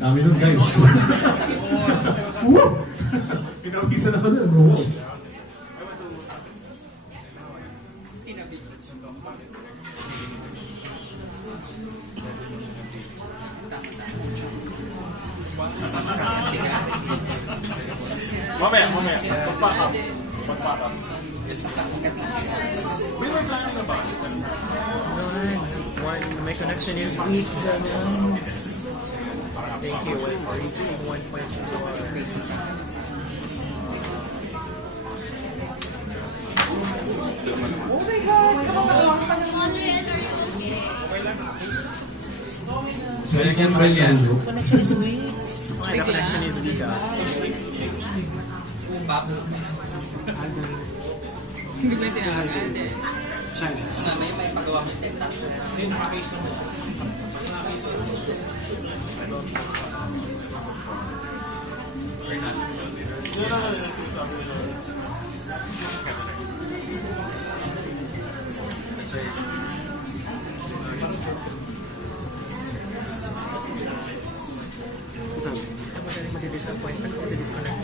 Dami nun, guys. Woo! Pinaukisan ako nun. Wow. Mamaya. Pagpaka. We were planning about it. One, my connection is weak. Thank you. 1.4. Oh my God! Come on! So, again, Briliano. Connection is weak. Okay, the connection is weak. May pagawa mo yung tentasyon. Yung nakakis mo. Disappoint ako, disconnect.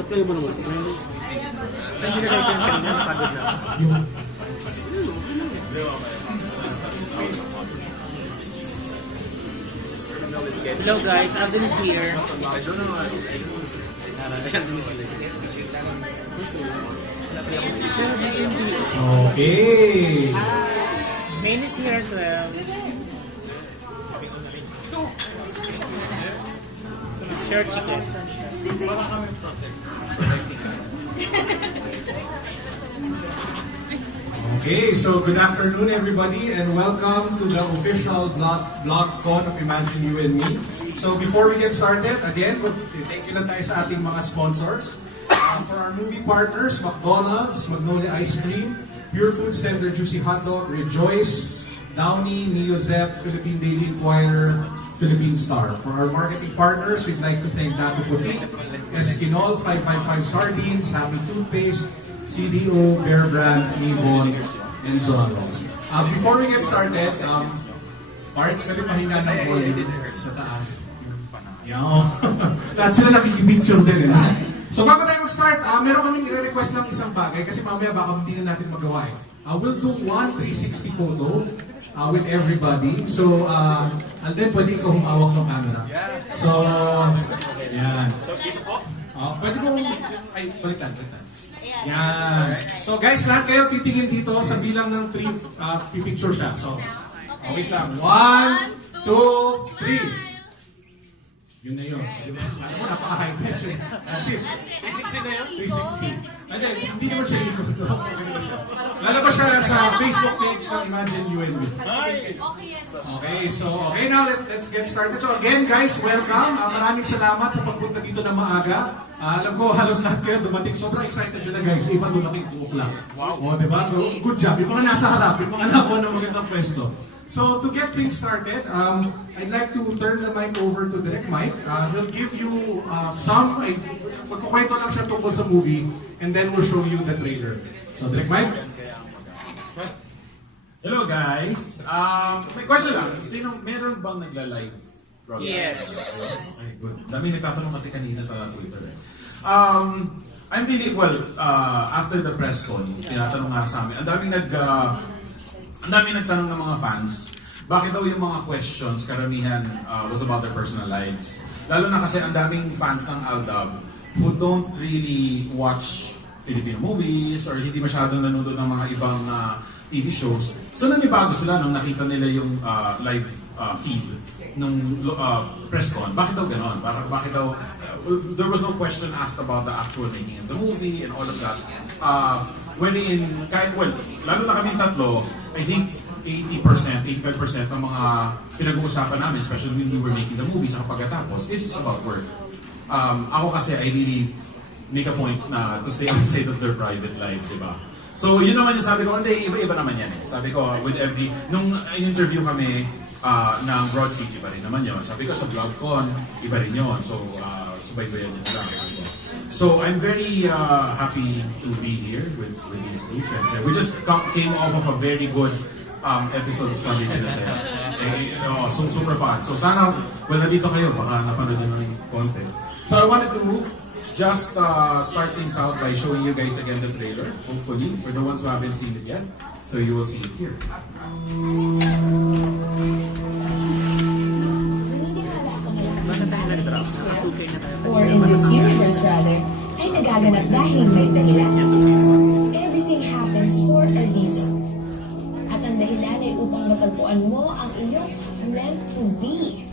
Reply mo naman. Hindi na kayo yung kanina, napagod na. Hello guys, Alden is here. Okay. Maine is here as well. Sure chicken. Okay, so good afternoon everybody and welcome to the official BlogCon of Imagine You and Me. So before we get started, again, thank you na tayo sa ating mga sponsors. For our movie partners, McDonald's, Magnolia Ice Cream, Pure Foods Tender Juicy Hot Dog, Rejoice, Downy, NeoZep, Philippine Daily Inquirer, Philippine Star. For our marketing partners, we'd like to thank Dato Puti, Eskinol, 555 Sardines, Happy Toothpaste, CDO, Bear Brand, Avon, and Zoros. Before we get started, parts, pwede pahinga ng volume sa taas. Yaw. Lahat sila nakikipicture din. So bago tayo mag-start, meron kaming i-request ng isang bagay kasi mamaya baka hindi na natin magawa eh. We'll do one 360 photo with everybody. So, Alden, pwede ikaw humawak ng camera. So, yan. So, dito po? Pwede mo, ay, balitan. Yan. So guys, lahat kayo titingin dito sa bilang ng 3 pipicture siya. So, wait lang. 1, 2, 3. Yun na yun. Alam mo, napaka-high tension. That's it. 360 na yun? 360. Hindi naman siya ikot. Lalabas siya sa Facebook page ng Imagine You and Me. Okay, so okay now, let's get started. So again guys, welcome. Maraming salamat sa pagpunta dito na maaga. Alam ko, halos lahat kayo dumating. Sobrang excited sila guys. Iba dumating 2 o'clock. Wow. O, diba? Good job. Yung mga nasa harap, yung mga nakuha ng magandang pwesto. So to get things started, I'd like to turn the mic over to Direct Mike. He'll give you magkukwento lang siya tungkol sa movie, and then we'll show you the trailer. So Direct Mike? Hello guys! May question lang. Meron bang nagla-live broadcast? Yes. Okay, good. Dami nagtatanong kasi kanina sa Twitter eh. I'm really, after the press con, tinatanong nga sa amin, ang daming nagtanong ng mga fans, bakit daw yung mga questions, karamihan was about their personal lives. Lalo na kasi ang daming fans ng Aldab who don't really watch Filipino movies or hindi masyadong nanonood ng mga ibang TV shows. So nanibago sila nung nakita nila yung live feed nung press con. Bakit daw ganon? Bakit daw, there was no question asked about the actual making of the movie and all of that. Lalo na kaming tatlo, I think 80%, 85% ng mga pinag-uusapan namin, especially when we were making the movie, saka pagkatapos, is about work. Ako kasi, I really make a point na to stay outside of their private life, di ba? So, yun naman yung sabi ko, hindi, iba-iba naman yan eh. Sabi ko, nung interview kami ng Broad City, iba rin naman yun. Sabi ko, sa BlogCon, iba rin yun. So, subaybayan nyo lang. So, I'm very happy to be here with this group. And we just came off of a very good episodes sa Bigay na Saya. So super fun. So sana, nandito kayo, baka napanood nyo ng konti. So I wanted to just start things out by showing you guys again the trailer, hopefully, for the ones who haven't seen it yet. So you will see it here. Bakit tayo nag-drop? Okay na tayo. or in this universe rather, ay nagaganap dahil may dahilan. Everything happens for a reason. At ang dahilan ay upang matagpuan mo ang iyong meant to be.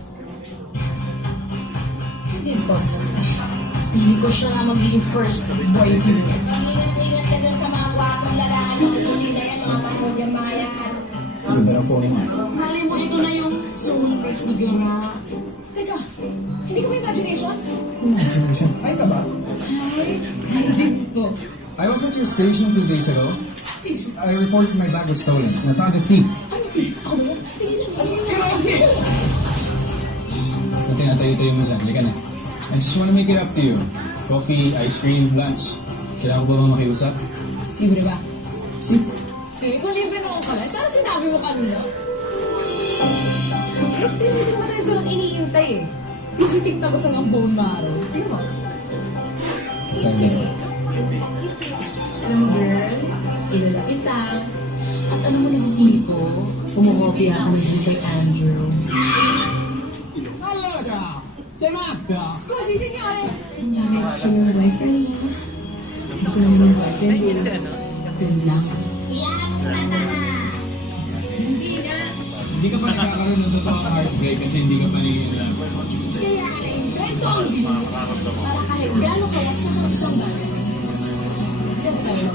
Hindi ba siya? Hindi ko siya na magiging first boyfriend. Mag-ingat-ingat ka dun sa mga gwapong lalaki. Hindi na yan mga pangudya-mayan. Ganda ng phone mo. Mali mo, ito na yung soulmate ni Gara. Teka, hindi ka may imagination? Imagination. Ay ka ba? Hindi po. I was at your station 2 days ago. I reported my bag was stolen. And I found a thief. Ako ba? Kung tinatayo-tayo mo dyan, halika na. I just wanna make it up to you. Coffee, ice cream, lunch. Kailangan ko ba makiusap? Libre ba? See? Eh, kung libre naman pala, saan sinabi mo kanina? Hindi naman tayo lang iniintay eh. Makitik na ko sa ng bone marrow. Di mo? Alam mo, girl, kilala kita. At alam mo, nag-feel ko, umukopia ako ng kay Andrew. Talaga! Siya Magda! Scusi, signore! Ang dami ko ng boyfriend mo. Ito naman yung boyfriend eh. Friend lang. Hindi na. Hindi ka pa nagkakaroon ng totoong heartbreak kasi hindi ka pa nililala. Kaya ka na-invento ang view para kahit gano'ng kawasak ang isang bagay. Huwag tayo.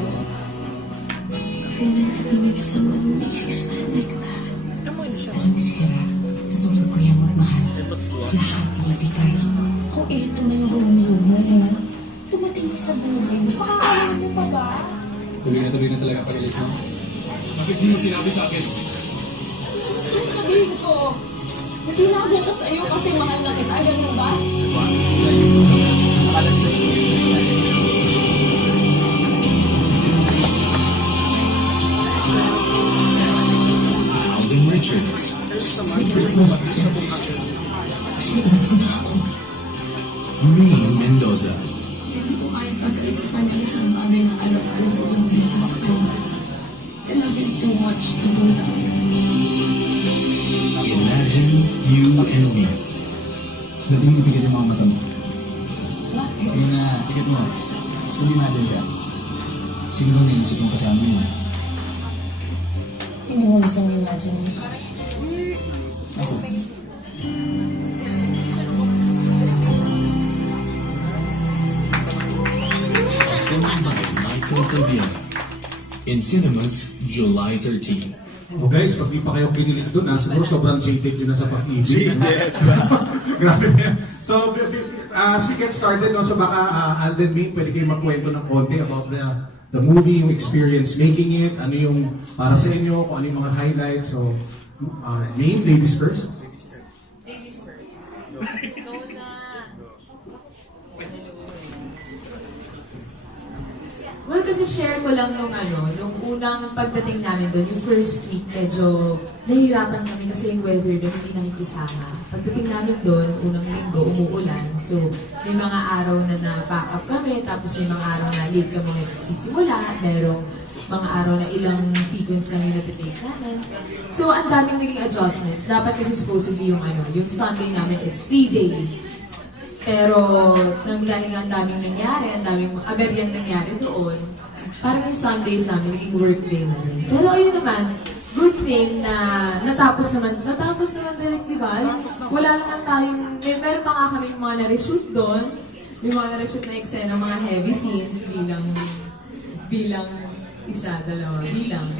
I meant to be with someone who makes you smile like that. Alam mo si Kara, tutulog ko yan magmahal. Lahat ibibigay. Kung ito na yung Romeo mo, dumating ka sa buhay mo, pakakalan mo pa ba? Tuloy na talaga pag-alis mo. Bakit di mo sinabi sa akin? Ano gusto mong sabihin ko? Hindi na ako ko sa iyo kasi mahal na kita. Ganun ba? Alden Richards. Maine, Mendoza. Hindi ko kaya pagkalit sa kanya isang bagay na alam ko kung dito sa kanya. I love him too much to go down. Imagine you and me. Dati mo ipigit yung mga mata mo. Bakit? Sige na, pikit mo. Tapos mag-imagine ka. Sino bang naisip mong kasama mo? Sino mo gusto mong imagine? Ako. Filmed by Michael Pavia. In cinemas, July 13. Oh guys, pag di pa kayo kinilig doon, siguro sobrang jaded yun na sa pag-ibig. Grabe yan. So, as we get started, no, so baka Alden, Maine, pwede kayo magkwento ng konti about the movie, yung experience making it, ano yung para sa inyo, kung ano yung mga highlights. So, Maine, ladies first. Ladies first. Ikaw na. Well, kasi share ko lang nung nung unang pagdating namin doon, yung first week, medyo nahihirapan kami kasi yung weather doon, hindi nakikisama. Pagdating namin doon, unang linggo, umuulan. So, may mga araw na na-pack up kami, tapos may mga araw na late kami nagsisimula, merong mga araw na ilang sequence lang yung natitake namin. So, ang daming naging adjustments. Dapat kasi supposedly yung yung Sunday namin is free day. Pero, dahil nga ang daming nangyari, ang daming aberyang nangyari doon, parang yung Sundays namin, naging work day namin. Pero ayun naman, good thing na natapos naman direct, di ba? Wala naman tayong, meron pa nga kami mga na-reshoot doon, yung mga na-reshoot na eksena, mga heavy scenes, bilang isa, dalawa, bilang.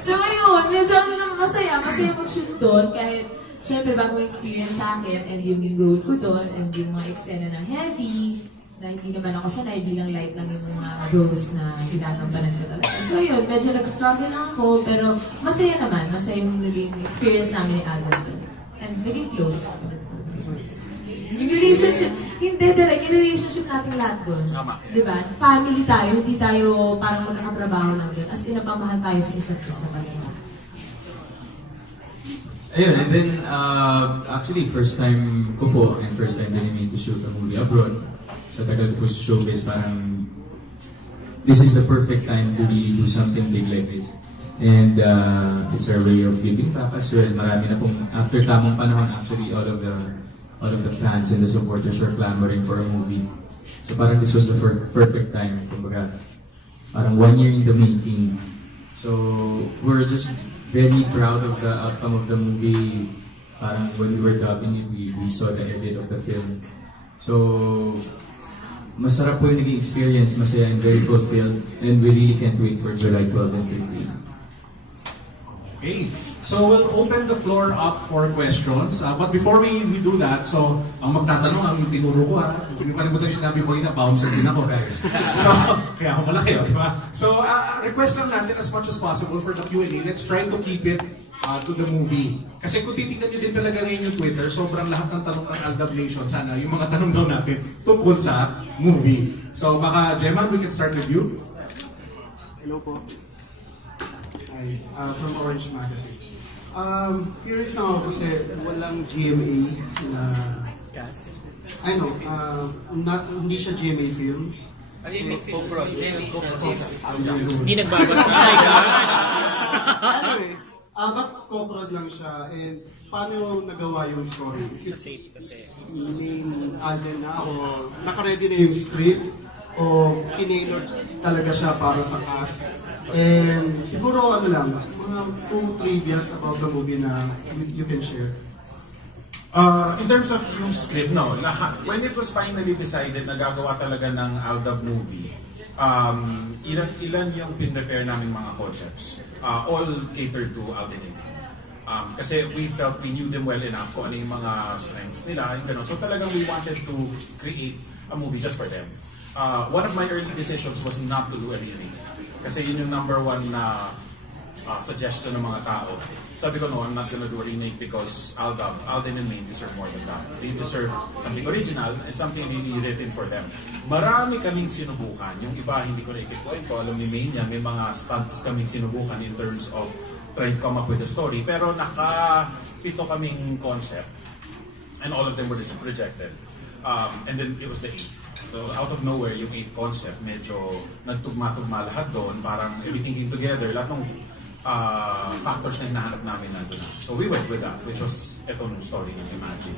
So ayun, medyo masaya mag-shoot doon, kahit siyempre, bagong experience sa akin and yung road ko doon and yung mga eksena ng heavy na hindi naman ako sanay, bilang light lang yung mga roles na ginagampanan ko talaga. So yun, medyo nag-struggle lang ako pero masaya naman. Masaya yung naging experience namin ni Alden doon. And naging close. Yung relationship, hindi talaga, yung relationship natin lahat doon. Diba? Family tayo, hindi tayo parang magkakatrabaho lang doon. As in, napamahal tayo sa isa't isa kasi. Ayun, and then actually first time ko po and first time din namin to shoot a movie abroad. Sa tagal ko sa showbiz, parang this is the perfect time to really do something big like this. And it's our way of giving back as well. Marami na pong, after tamang panahon, actually all of the fans and the supporters were clamoring for a movie. So parang this was the perfect time. Kumbaga, parang 1 year in the making. So we're just very proud of the outcome of the movie. Parang when we were dubbing it, we saw the edit of the film. So masarap po yung naging experience, masaya and very fulfilled. And we really can't wait for July 12 and 13. Okay, so we'll open the floor up for questions. But before we do that, so ang magtatanong, ang tinuro ko hindi ko kalimutan yung sinabi ko na bouncer din ako, guys. So, kaya ako malaki, di ba? So, request lang natin as much as possible for the Q&A. Let's try to keep it to the movie. Kasi kung titignan nyo din talaga ngayon yung Twitter, sobrang lahat ng tanong ng Aldab Nation, sana yung mga tanong daw natin tungkol sa movie. So, baka, Gemma, we can start with you. Hello po. From Orange Magazine. Curious na ako kasi walang GMA na cast. I know, hindi siya GMA Films. Hindi nagbabasa. Anyways, ba't co-prod lang siya and paano nagawa yung story? Is it Maine, Alden na o naka-ready na yung script o tinailor talaga siya para sa cast? And siguro lang, mga 2 trivias about the movie na you can share. In terms of yung script, no, when it was finally decided na gagawa talaga ng Aldab movie, ilan yung pin-prepare namin mga concepts. All catered to Alden and Maine. Kasi we felt we knew them well enough kung ano yung mga strengths nila, yung gano'n. So talagang we wanted to create a movie just for them. One of my early decisions was not to do a remake. Kasi yun yung number 1 na suggestion ng mga tao. Sabi ko, no, I'm not gonna do a remake because Alden and Maine deserve more than that. They deserve something original and something really written for them. Marami kaming sinubukan. Yung iba, hindi ko na ikikwento. Alam ni Maine yan, may mga stunts kaming sinubukan in terms of trying to come up with a story. Pero naka-pito kaming concept and all of them were rejected. And then it was the 8th. So out of nowhere, yung 8th concept, medyo nagtugma-tugma lahat doon. Parang everything came together. Lahat ng factors na hinahanap namin nandun na. So we went with that, which was etong story ng Imagine.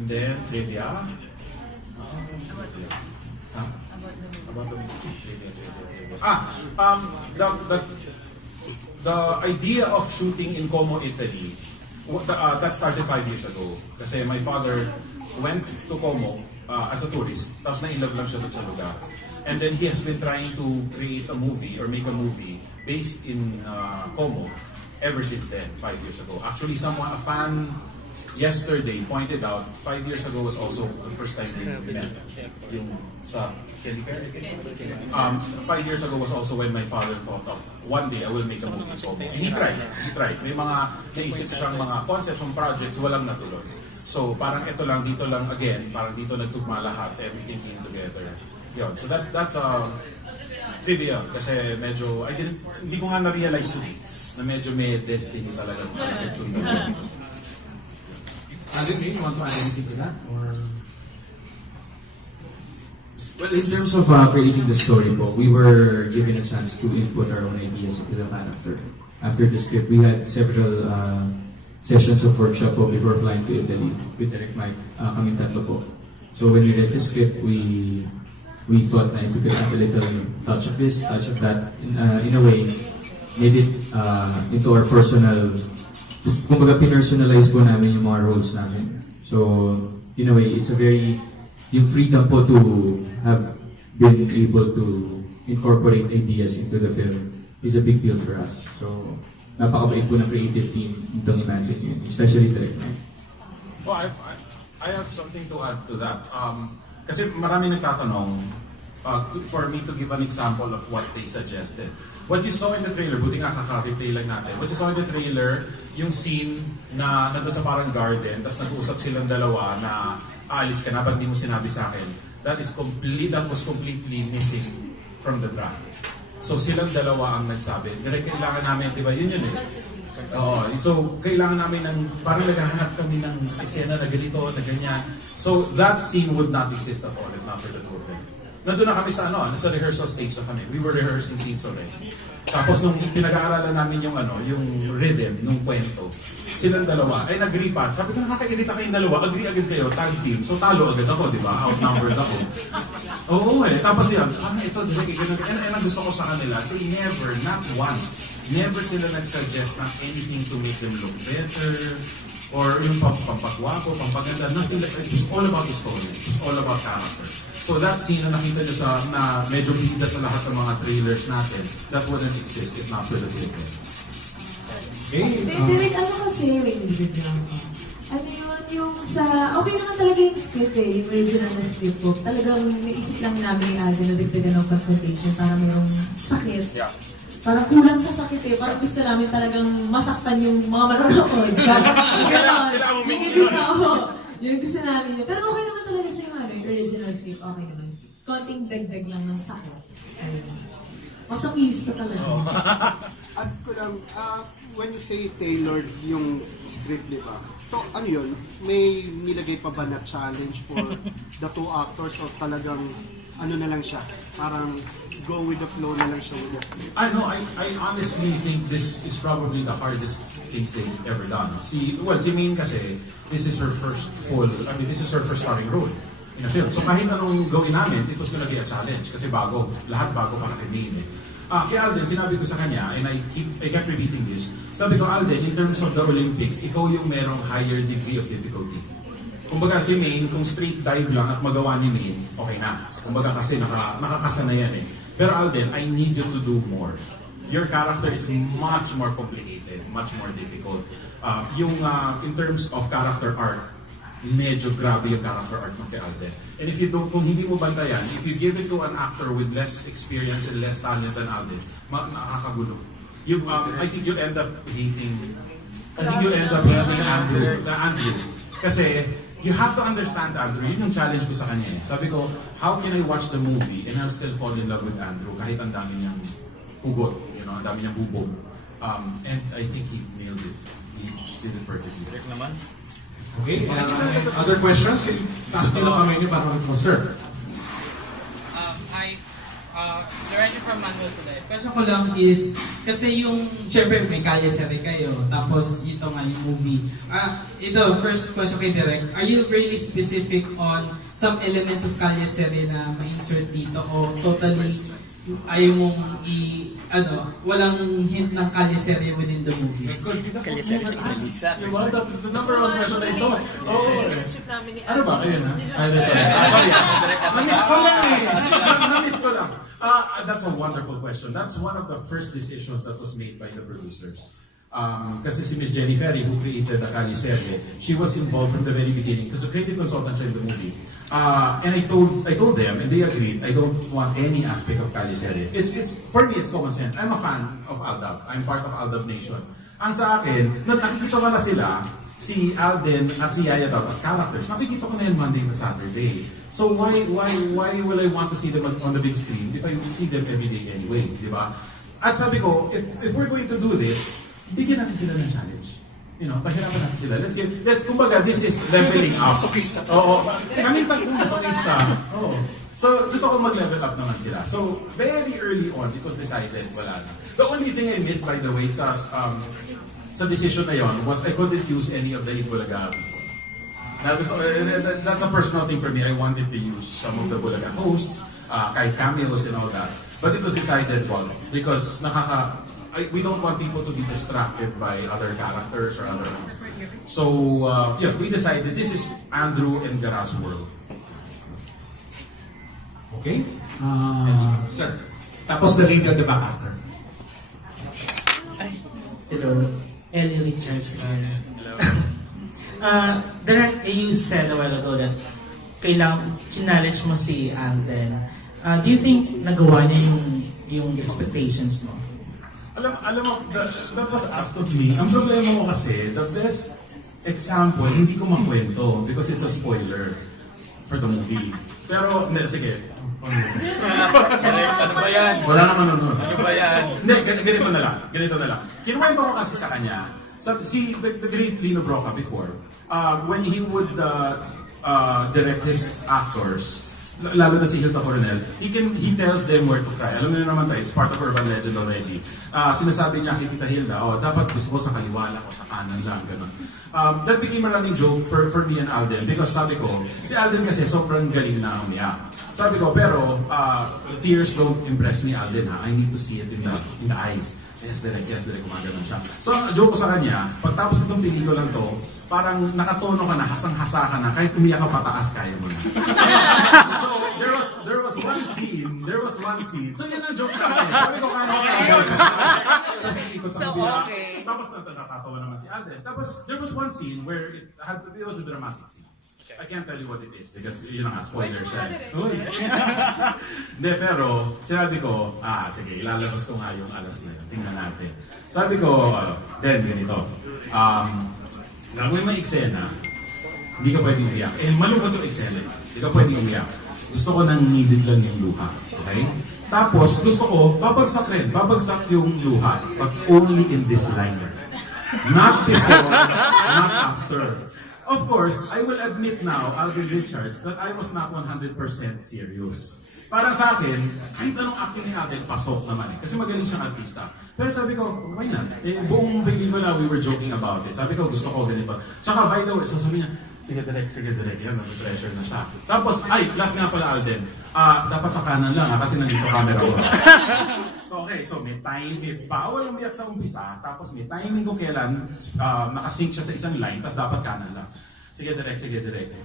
And then, trivia. About the movie. The idea of shooting in Como, Italy, that started 5 years ago. Kasi my father went to Como as a tourist, tapos na-inlove lang siya doon sa lugar. And then he has been trying to create a movie or make a movie based in Como ever since then, 5 years ago. Actually, a fan yesterday pointed out 5 years ago was also the first time we met. Yung sa Kelly Fair. 5 years ago was also when my father thought of one day I will make a movie in Como. And he tried. May mga naisip siyang mga concepts from projects, walang natuloy. So parang ito lang, dito lang again, parang dito nagtugma lahat, everything came together. Yun. So that's a trivia kasi medyo, hindi ko nga na-realize today na medyo may destiny talaga. Alden, you want to add anything to that? Or... Well, in terms of creating the story po, we were given a chance to input our own ideas into the character. After the script, we had several sessions of workshop po before flying to Italy with Direct Mike, kaming tatlo po. So when we read the script, we thought na if we could add a little touch of this, touch of that, in a way, made it into our personal, kumbaga pinersonalize po namin yung mga roles namin. So, in a way, it's a very, yung freedom po to have been able to incorporate ideas into the film is a big deal for us. So, napakabait po ng creative team itong Imagine yun, especially Direct Mike. Well, I have something to add to that. Kasi marami nagtatanong, for me to give an example of what they suggested. What you saw in the trailer, buti nga kaka-replay lang natin. What you saw in the trailer, yung scene na nandun sa parang garden, tapos nag-uusap silang dalawa na aalis ka na, ba't di mo sinabi sa akin? That was completely missing from the draft. So silang dalawa ang nagsabi, direct kailangan namin, di ba? Yun eh. Oo, so kailangan namin ng, parang naghahanap kami ng eksena na ganito, na ganyan. So that scene would not exist at all if not for the two of them. Nandun na kami sa nasa rehearsal stage na kami. We were rehearsing scenes already. Tapos nung pinag-aaralan namin yung yung rhythm, nung kwento, silang dalawa, ay nag-agree pa. Sabi ko, nakakairita kayong dalawa, agree agad kayo, tag team. So talo agad ako, di ba? Outnumbers ako. Oo tapos yan, ito, direct, ganun. And ang gusto ko sa kanila, they never, not once, never sila nag-suggest ng anything to make them look better, or yung pampagwapo, pampaganda, nothing like that. It was all about the story. It was all about character. So that scene na nakita niyo na medyo bida sa lahat ng mga trailers natin, that wouldn't exist if not for the film. Okay. Direk, ano kasi, wait, ano yun, yung sa, okay naman talaga yung script yung original na script book. Talagang naisip lang namin ni Alden na dagdagan ng confrontation para mayroong sakit. Yeah. Parang kulang sa sakit parang gusto namin talagang masaktan yung mga manonood. Sila ang humingi nun. Yung gusto namin yun. Pero okay naman talaga siya yung original script. Okay naman. Konting dagdag lang ng sakit. Masakista talaga. At ko lang, when you say tailored yung script, di ba? So, ano yun? May nilagay pa ba na challenge for the two actors o talagang ano na lang siya? Parang go with the flow na lang siya with the script? I honestly think this is probably the hardest things they've ever done. Si Maine kasi, this is her first starring role in a film. So kahit anong gawin namin, it was gonna be a challenge kasi bago. Lahat bago para kay Maine kay Alden, sinabi ko sa kanya, and I kept repeating this, sabi ko, Alden, in terms of the Olympics, ikaw yung merong higher degree of difficulty. Kumbaga si Maine, kung straight dive lang at magawa ni Maine, okay na. Kumbaga kasi nakakasanayan Pero Alden, I need you to do more. Your character is much more complicated, much more difficult. In terms of character arc, medyo grabe yung character arc ng kay Alden. And if you don't, kung hindi mo bantayan, if you give it to an actor with less experience and less talent than Alden, nakakagulo. I think you'll end up hating Andrew. Kasi, you have to understand Andrew. Yun yung challenge ko sa kanya Sabi ko, how can I watch the movie and I'll still fall in love with Andrew kahit ang dami niyang hugot, ang dami niyang bubog. And I think he nailed it. He did it perfectly. Direct naman. Okay, other questions? Taas nila kami niyo para mag-sir. Hi, director from Manuel today. Question ko lang is, kasi yung, syempre may kalye seri kayo, tapos ito nga yung movie. Ito, first question kay Direk, are you really specific on some elements of kalye seri na ma-insert dito o totally ayaw mong walang hint ng kalye seri within the movie? Kalye series sa Italy. That is the number one question I thought. Ano ba? Ayun sorry. Namiss ko lang. That's a wonderful question. That's one of the first decisions that was made by the producers. Kasi si Miss Jenny Ferry, who created the Kali serie, she was involved from the very beginning. Because a creative consultant siya in the movie. And I told them, and they agreed, I don't want any aspect of Kali serie. For me, it's common sense. I'm a fan of Aldab. I'm part of Aldab Nation. Ang sa akin, nakikita ko na sila, si Alden at si Yaya daw as characters. Nakikita ko na yun Monday to Saturday. So why will I want to see them on the big screen if I see them every day anyway, di ba? At sabi ko, if we're going to do this, bigyan natin sila ng challenge. Pahirapan natin sila. Kumbaga, this is leveling up. Oo. Kamintang kung masokista. Oo. So, gusto ko mag-level up naman sila. So, very early on, it was decided, wala na. The only thing I missed, by the way, sa decision na yon was I couldn't use any of the Itbulaga people. That's a personal thing for me. I wanted to use some of the Bulaga hosts, kahit cameos and all that. But it was decided, because we don't want people to be distracted by other characters or other. So, we decided this is Andrew and Gara's world. Okay. Sir. Tapos the lady at the back after. Hello. Ellie Richards. Direct, you said a while ago that challenge mo si Alden. Do you think nagawa niya yung expectations mo? Alam mo, that was asked of me. Ang problema mo kasi, the best example, hindi ko makwento because it's a spoiler for the movie. Pero, sige, Ano ba yan? Wala naman nun. Ano ba yan? Hindi, ganito na lang. Kinuwento ko kasi sa kanya, the great Lino Broca before, when he would direct his actors, lalo na si Hilda Coronel, he tells them where to cry. Alam niyo naman tayo, it's part of urban legend already. Sinasabi niya kay Tita Hilda, dapat gusto ko sa kaliwa lang o sa kanan lang, gano'n. That became a running joke for me and Alden because sabi ko, si Alden kasi sobrang galing na umiyak. Sabi ko, pero tears don't impress me, Alden, ha? I need to see it in the eyes. Yes, direct, gumagano'n siya. So, ang joke ko sa kanya, pagtapos itong pelikula lang to, parang nakatono ka na, hasang-hasa ka na, kahit umiyak ka pataas, kaya mo na. So, there was one scene. So, yun ang joke sa akin. Sabi ko, kaya tapos natatawa naman si Alden. Tapos, there was one scene where it was a dramatic scene. I can't tell you what it is because yun ang spoiler siya. Hindi, pero sinabi ko, sige, ilalabas ko nga yung alas na yun. Tingnan natin. Sabi ko, then, ganito. Gagawin mo eksena, hindi ka pwedeng umiyak. Malungkot yung eksena. Hindi ka pwedeng umiyak. Gusto ko nang nilid lang yung luha. Okay? Tapos, gusto ko, babagsak rin. Babagsak yung luha. But only in this liner. Not before, not after. Of course, I will admit now, Alden Richards, that I was not 100% serious. Para sa akin, kahit anong acting ni Alden, pasok naman eh. Kasi magaling siyang artista. Pero sabi ko, why not? Buong pelikula, we were joking about it. Sabi ko, gusto ko ganito. Tsaka, by the way, so sabi niya, sige direct. Yan, pressure na siya. Tapos, last nga pala, Alden, dapat sa kanan lang, kasi nandito camera ko. So, okay, so may timing. Bawal umiyak sa umpisa, tapos may timing kung kailan nakasync siya sa isang line, tapos dapat kanan lang. Sige direct.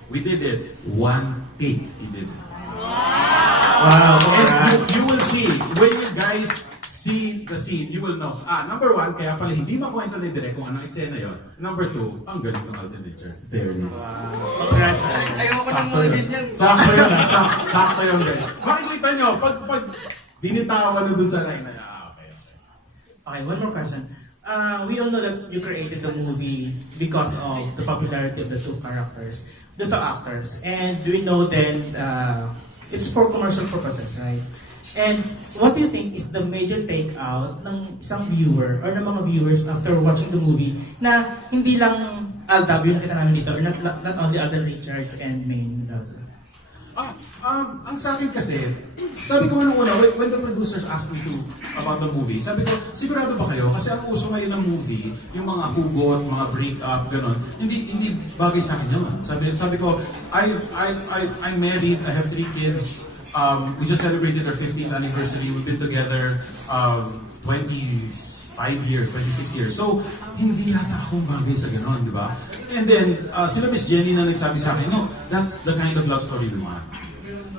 We did it. One take, he did it. Wow! And you will see, when you guys see the scene, you will know. Number one, kaya pala hindi makwento ni Direk kung anong eksena yun. Number two, ang galing ng Alden Richards. Fairness. Congrats. Ayaw ko nang mga ganyan. Sakto yun, guys. Makikita nyo, pag dinitawan na dun sa line na, Okay, one more question. We all know that you created the movie because of the popularity of the two characters, the two actors, and we know then it's for commercial purposes, right? And what do you think is the major takeout ng isang viewer or ng mga viewers after watching the movie na hindi lang Alda yung nakita namin dito, or not only Alden Richards and Maine Mendoza? Ang sa akin kasi, sabi ko nung una, when the producers asked me about the movie, sabi ko, sigurado ba kayo? Kasi ang uso ngayon ng movie, yung mga hugot, mga break-up, gano'n, hindi bagay sa akin naman. Sabi ko, I'm married, I have 3 kids, we just celebrated our 15th anniversary, we've been together 25 years, 26 years. So, hindi yata akong bagay sa gano'n, di ba? And then, sila Miss Jenny na nagsabi sa akin, no, that's the kind of love story we want.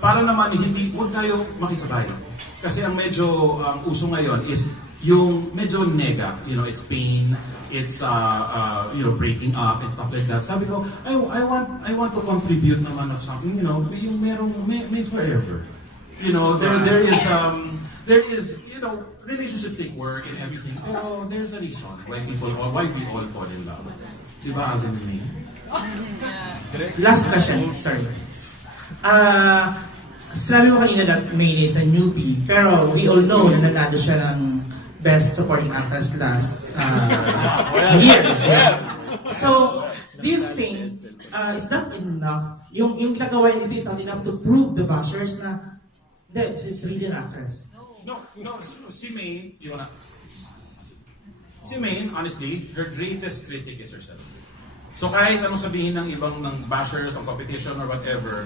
Para naman, huwag tayo makisabay. Kasi ang medyo uso ngayon is yung medyo nega, it's pain, it's breaking up and stuff like that. Sabi ko, I want to contribute naman of something, yung may forever. There is relationships take work and everything. Pero there's a reason why we all fall in love. Diba, Alden? Last question, sorry. Sinabi mo kanina that Maine is a newbie, pero we all know na nanalo siya ng Best Supporting Actress last year. So, do you think, is that enough? Yung nagawa niya is not enough to prove the bashers na she's really an actress? No, si Maine, honestly, her greatest critic is herself. So kahit anong sabihin ng ibang ng bashers, ng competition or whatever,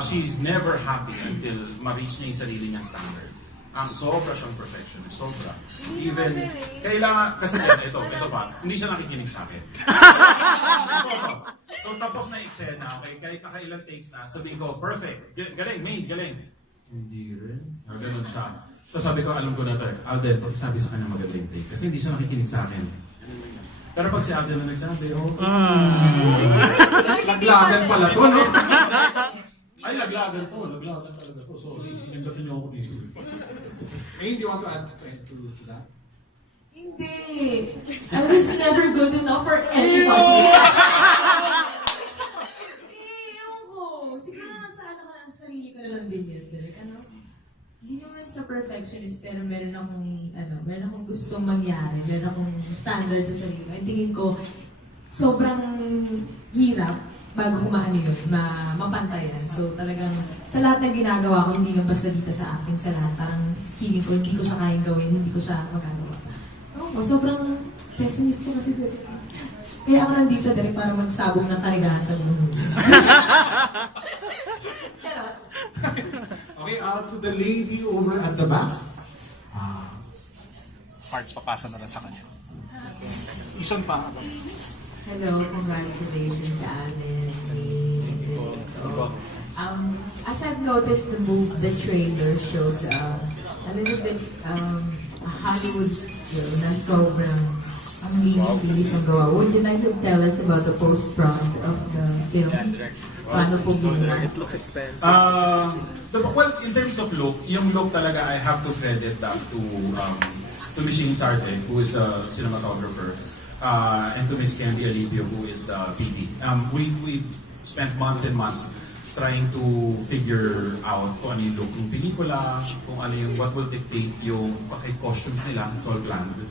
she's never happy until ma-reach niya yung sarili niyang standard. Sobra siyang perfectionist, sobra. Even, kailangan, kasi ito pa, hindi siya nakikinig sa akin. So tapos na eksena, okay, kahit nakailang takes na, sabihin ko, perfect, galing, Maine, galing. Hindi rin. Ganun siya. So sabi ko, alam ko na ito, Alden, pag sabi sa kanya maganda yung take, kasi hindi siya nakikinig sa akin. Pero pag si Alden na nagsabi, laglagan pala to, no? Ay, laglagan talaga to. Sorry, inimbatin niyo ako dito. Maine, do you want to add to that? Hindi. I was never good enough for anybody. Ewan ko. Siguro nasa sarili ko na lang din yun. Ano? sa perfectionist, pero meron akong gustong mangyari, meron akong standard sa sarili. Ay, tingin ko, sobrang hirap bago kumaano yun, mapantayan. So talagang, sa lahat ng ginagawa ko, hindi lang basta dito sa akin, sa lahat, parang feeling ko, hindi ko siya kayang gawin, hindi ko siya magagawa. Sobrang pessimist ko kasi dito. Kaya ako nandito dali para magsabong ng kaligahan sa mundo. Charot. Okay, to the lady over at the back. Parts papasa na lang sa kanya. Ison pa. Hello, congratulations sa Alden. As I've noticed the trailer showed a little bit Hollywood na sobrang ang linis ang gawa. Would you like to tell us about the post-prod of the film? Paano po ginawa? It looks expensive. Well, in terms of look, yung look talaga I have to credit that to Machine Sarde, who is the cinematographer, and to Miss Candy Alipio, who is the PD. We spent months and months trying to figure out kung ano yung look ng pelikula, kung ano yung what will dictate yung costumes nila. It's all planned.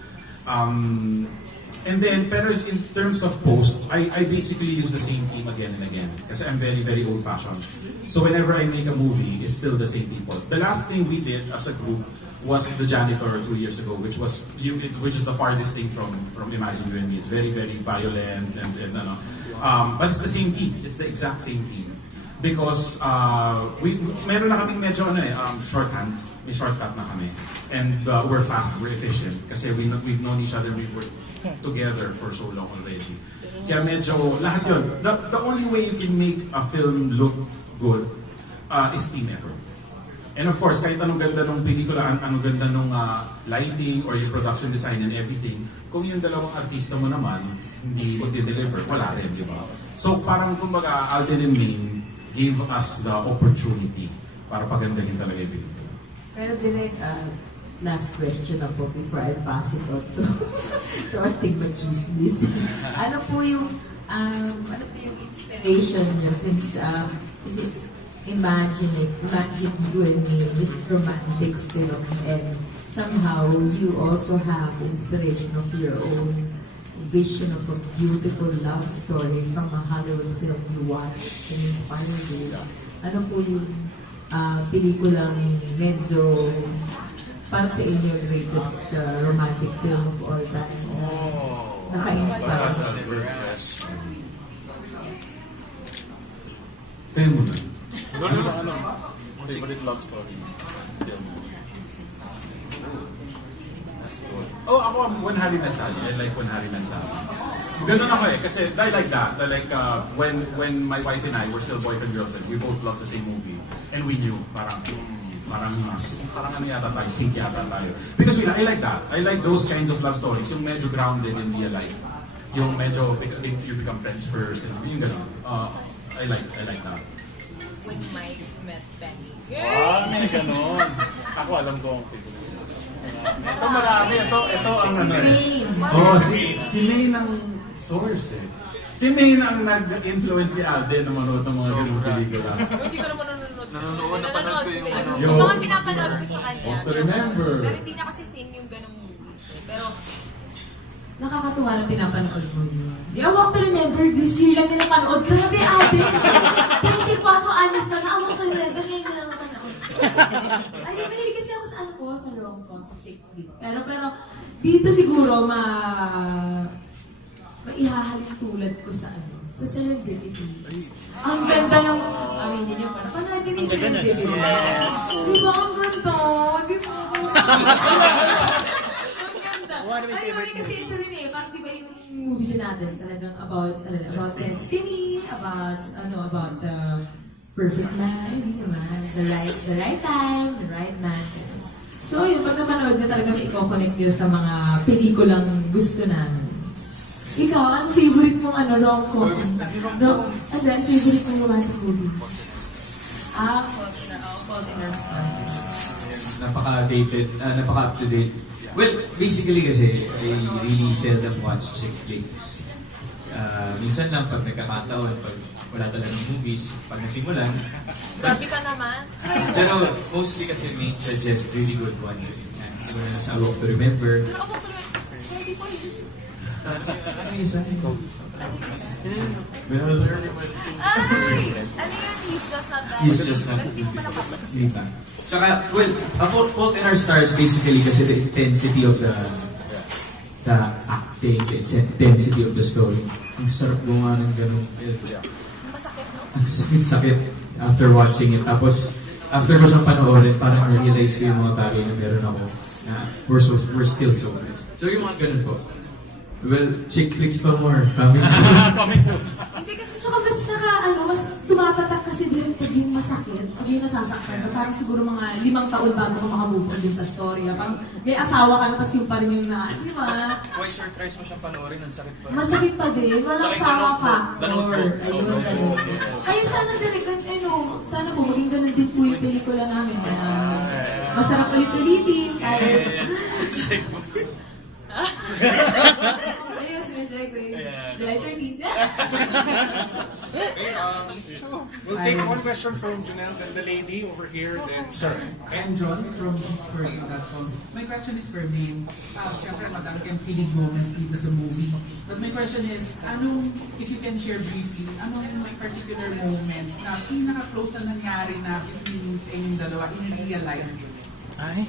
And then, pero in terms of post, I basically use the same team again and again. Kasi I'm very, very old-fashioned. So whenever I make a movie, it's still the same people. The last thing we did as a group was The Janitor 2 years ago, which is the farthest thing from Imagine You and Me. It's very, very violent and but it's the same team. It's the exact same team. Because meron na kaming medyo shorthand. May shortcut na kami. And we're fast, we're efficient. Kasi we've known each other, we've worked together for so long already. Kaya medyo, lahat yun. The only way you can make a film look good is team effort. And of course, kahit anong ganda ng pelikula, anong ganda ng lighting or yung production design and everything, kung yung dalawang artista mo naman, hindi mag-deliver, wala rin, di ba? So parang kumbaga, Alden and Maine gave us the opportunity para pagandahin talaga yung pelikula. Pero direct, last question ako before I pass it on to Astigmatismis. Ano po yung inspiration niyo since this is Imagine You and Me, this is romantic film, and somehow you also have inspiration of your own vision of a beautiful love story from a Hollywood film you watched and inspired you. Ano po yung pelikulang medyo para sa inyo greatest romantic film of all time? Naka-inspire. Tayo mo na. Favorite love story. That's good. Oh, ako, When Harry Met Sally. I like When Harry Met Sally. Ganun ako eh, kasi I like that. I like when my wife and I were still boyfriend-girlfriend, we both loved the same movie. And we knew, parang ano yata tayo, sync yata tayo. Because I like that. I like those kinds of love stories, yung medyo grounded in real life. Yung medyo, you become friends first, and yung ganun. I like that. When Mike met Benny. May ganon. Ako alam ko ang favorite. Ito marami. Ito ang ano eh. Si Maine ang source eh. Si Maine ang nag-influence ni Alden na manood ng mga ganung pelikula. Hindi ko naman nanonood. Napanood ko yung ano. Yung mga pinapanood ko sa kanya. Walk to Remember. Pero hindi niya kasi thing yung ganung movies eh. Pero Nakakatuwa na pinapanood mo yun. Yeah, Walk to Remember, this year lang din napanood. Grabe, ate! 24 anyos ka na, Walk to Remember, ngayon ka lang napanood. Ay, mahilig kasi ako sa ano po, sa rom-com, sa chick flick. Pero dito siguro maihahalin tulad ko sa ano, sa Serendipity. Ang ganda ng, aminin niyo, parang natin yung Serendipity. Diba, ang ganda? Di ba? Ay, kasi ito rin eh, parang diba yung movie na natin talagang about destiny, about the perfect man, hindi naman, the right time, the right man. So yun, pag napanood na talaga may i-connect nyo sa mga pelikulang gusto namin. Ikaw, ang favorite mong rom-com? Ang favorite mong romantic movie? Fault in Our Stars. Napaka-dated, napaka-up-to-date. Well, basically kasi, I really seldom watch chick flicks. Minsan lang pag nagkakataon, pag wala talagang movies pag nasimulan. Grabe ka naman. Pero mostly kasi Maine suggest really good ones. Yan, siguro na sa Walk to Remember. Pero ako tuloy, 24 years. Ano yung isa? Ay! Ano yun? He's just not that. He's just not Pero hindi mo pa napapag Hindi pa. Tsaka, well, a Fault in Our Stars basically kasi the intensity of the acting, the intensity of the story. Ang sarap gumawa ng ganun. Masakit, no? Ang sakit-sakit after watching it. Tapos, after ko siyang panoorin, parang na-realize ko yung mga bagay na meron ako na we're still so blessed. So yung mga ganun po. Well, chick flicks pa more. Coming soon. Coming soon. Hindi kasi tsaka mas tumatatak kasi din pag yung masakit, pag yung nasasaktan ka, parang siguro mga 5 taon bago ka makamove on din sa story. Parang may asawa ka na, tapos yung pa rin yung di ba? Twice or thrice mo siyang panoorin, ang sakit pa rin. Masakit pa din, walang sawa pa. Ganun. Kaya sana direct, sana po maging ganun din po yung pelikula namin. Masarap ulit-ulitin, kahit... Ayun, sinisegue. July 13. We'll take one question from Janelle, then the lady over here, then Sir. I'm John from Pittsburgh.com. My question is for Maine. Siyempre, madami kang feeling moments dito sa movie. But my question is, if you can share briefly, anong may particular moment na pinaka-close na nangyari na between sa inyong dalawa in real life? Ay,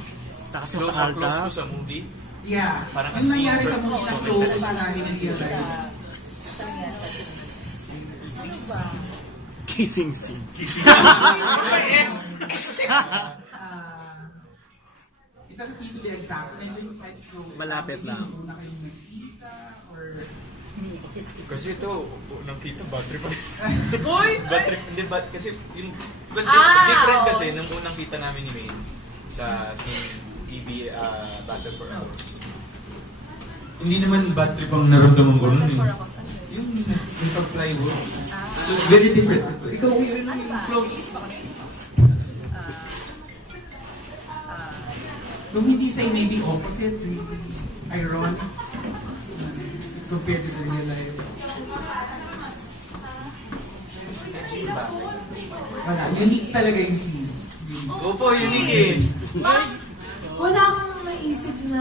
takas mo pa Close to sa movie? Yeah. Parang yung nangyari sa movie na close pa namin in real life. Sa nangyari sa ano ba? kissing scene. Yes! It doesn't need to be exact. Medyo yung quite close. Malapit lang. Una kayong nagkita or... Kasi ito, unang kita, bad trip. Uy! Bad trip, hindi bad, kasi yung... difference kasi, nung unang kita namin ni Maine sa TV Battle for Hours. Hindi naman bad trip ang naramdaman ko nun. Yung pag-plywood. So it's very different. Ikaw, yun yung close. Kung hindi say maybe opposite, maybe ironic, compared to the real life. Wala, unique talaga yung scenes. Opo, unique eh. Wala akong naisip na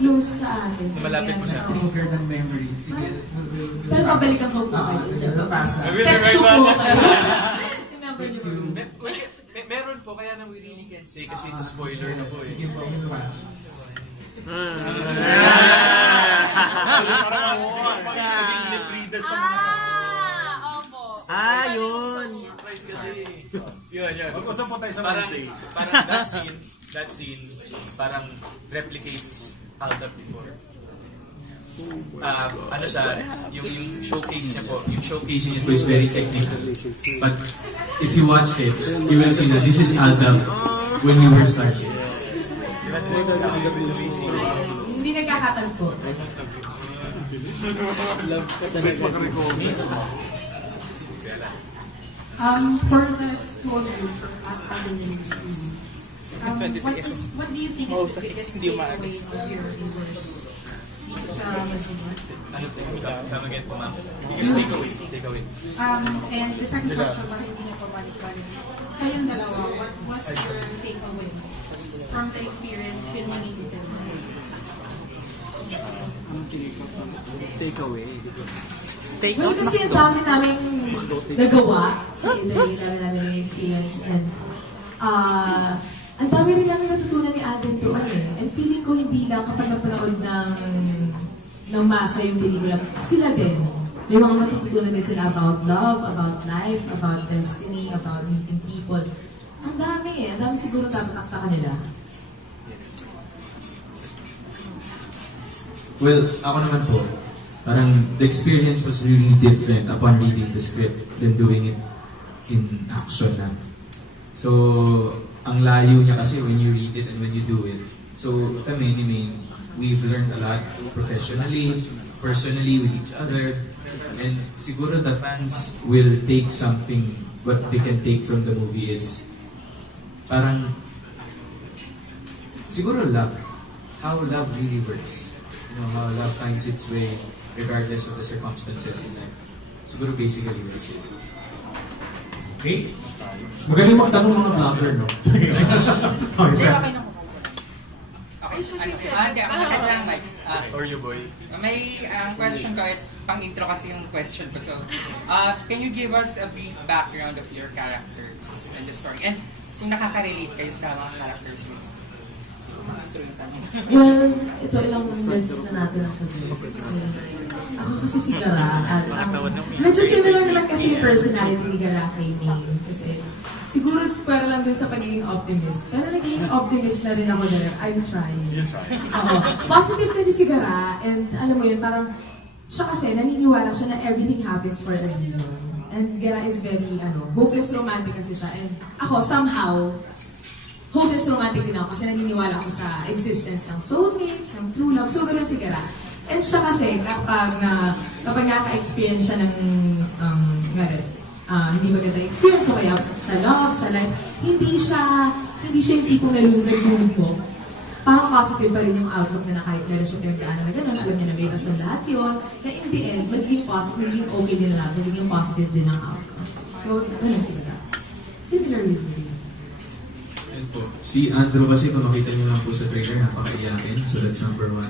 close sa atin. Malapit mo sa trigger ng memories. Sige. Pero pabalikan ko po kayo. Text ko po kayo. Yung number niyo po. Meron po, kaya na we really can't say kasi it's a spoiler na po eh. Sige po, yun pa. Yun. Surprise kasi. Yun. Mag-usap po tayo sa Wednesday. Parang that scene, parang replicates Alden before. Ano siya, yung showcase niya po, Yung showcase niya po is very technical. But if you watch it, you will see that this is Alden when we were starting. Hindi nagkakatagpo. Love ka talaga. For the story after the movie, what do you think is the biggest takeaway of your viewers? Sa Come again po, ma'am. Biggest takeaway. And the second question, para hindi na pabalik-balik. Kayong dalawa, what was your takeaway from the experience filming in Japan? Takeaway. Well, kasi ang dami namin nagawa sa Indonesia na namin yung experience and ang dami rin namin natutunan ni Alden doon eh. And feeling ko hindi lang kapag napanood ng masa yung pelikula, sila din. May mga matututunan din sila about love, about life, about destiny, about meeting people. Ang dami eh. Ang dami siguro tapatak sa kanila. Well, ako naman po, parang the experience was really different upon reading the script than doing it in action na. So, ang layo niya kasi when you read it and when you do it. So, kami ni Maine, we've learned a lot professionally, personally with each other, and siguro the fans will take something, what they can take from the movie is parang siguro love, how love really works. You know, how love finds its way regardless of the circumstances in life. Siguro basically that's it. Okay. Magaling magtanong mga vlogger, no? Okay, sir. Magandang Mike. Or you boy? May question ko is, pang-intro kasi yung question ko. So, can you give us a brief background of your characters and the story? And kung nakaka-relate kayo sa mga characters mo? Well, ito ilang beses na natin nasabi. Ako kasi si Gara at medyo similar naman kasi yung personality ni Gara kay Maine. Kasi siguro para lang dun sa pagiging optimist. Pero naging optimist na rin ako there. I'm trying. Oo. Positive kasi si Gara and alam mo yun, parang siya kasi naniniwala siya na everything happens for a reason. And Gara is very, hopeless romantic kasi siya. And ako, somehow, hopeless romantic din ako kasi naniniwala ako sa existence ng soulmates, ng true love. So, ganun si Gara. And siya kasi, kapag nakaka-experience siya ng, hindi magandang experience, so kaya sa love, sa life, hindi siya yung tipong nalulunod mo. Parang positive pa rin yung outlook na kahit meron siya pinagdaanan na gano'n, alam niya na may rason lahat yun, na in the end, magiging positive, magiging okay din lahat, magiging positive din ang outcome. So, ganun si Gara. Similar with me. Si Andrew kasi kung makita niyo lang po sa trailer, napaka-iyakin. So that's number 1.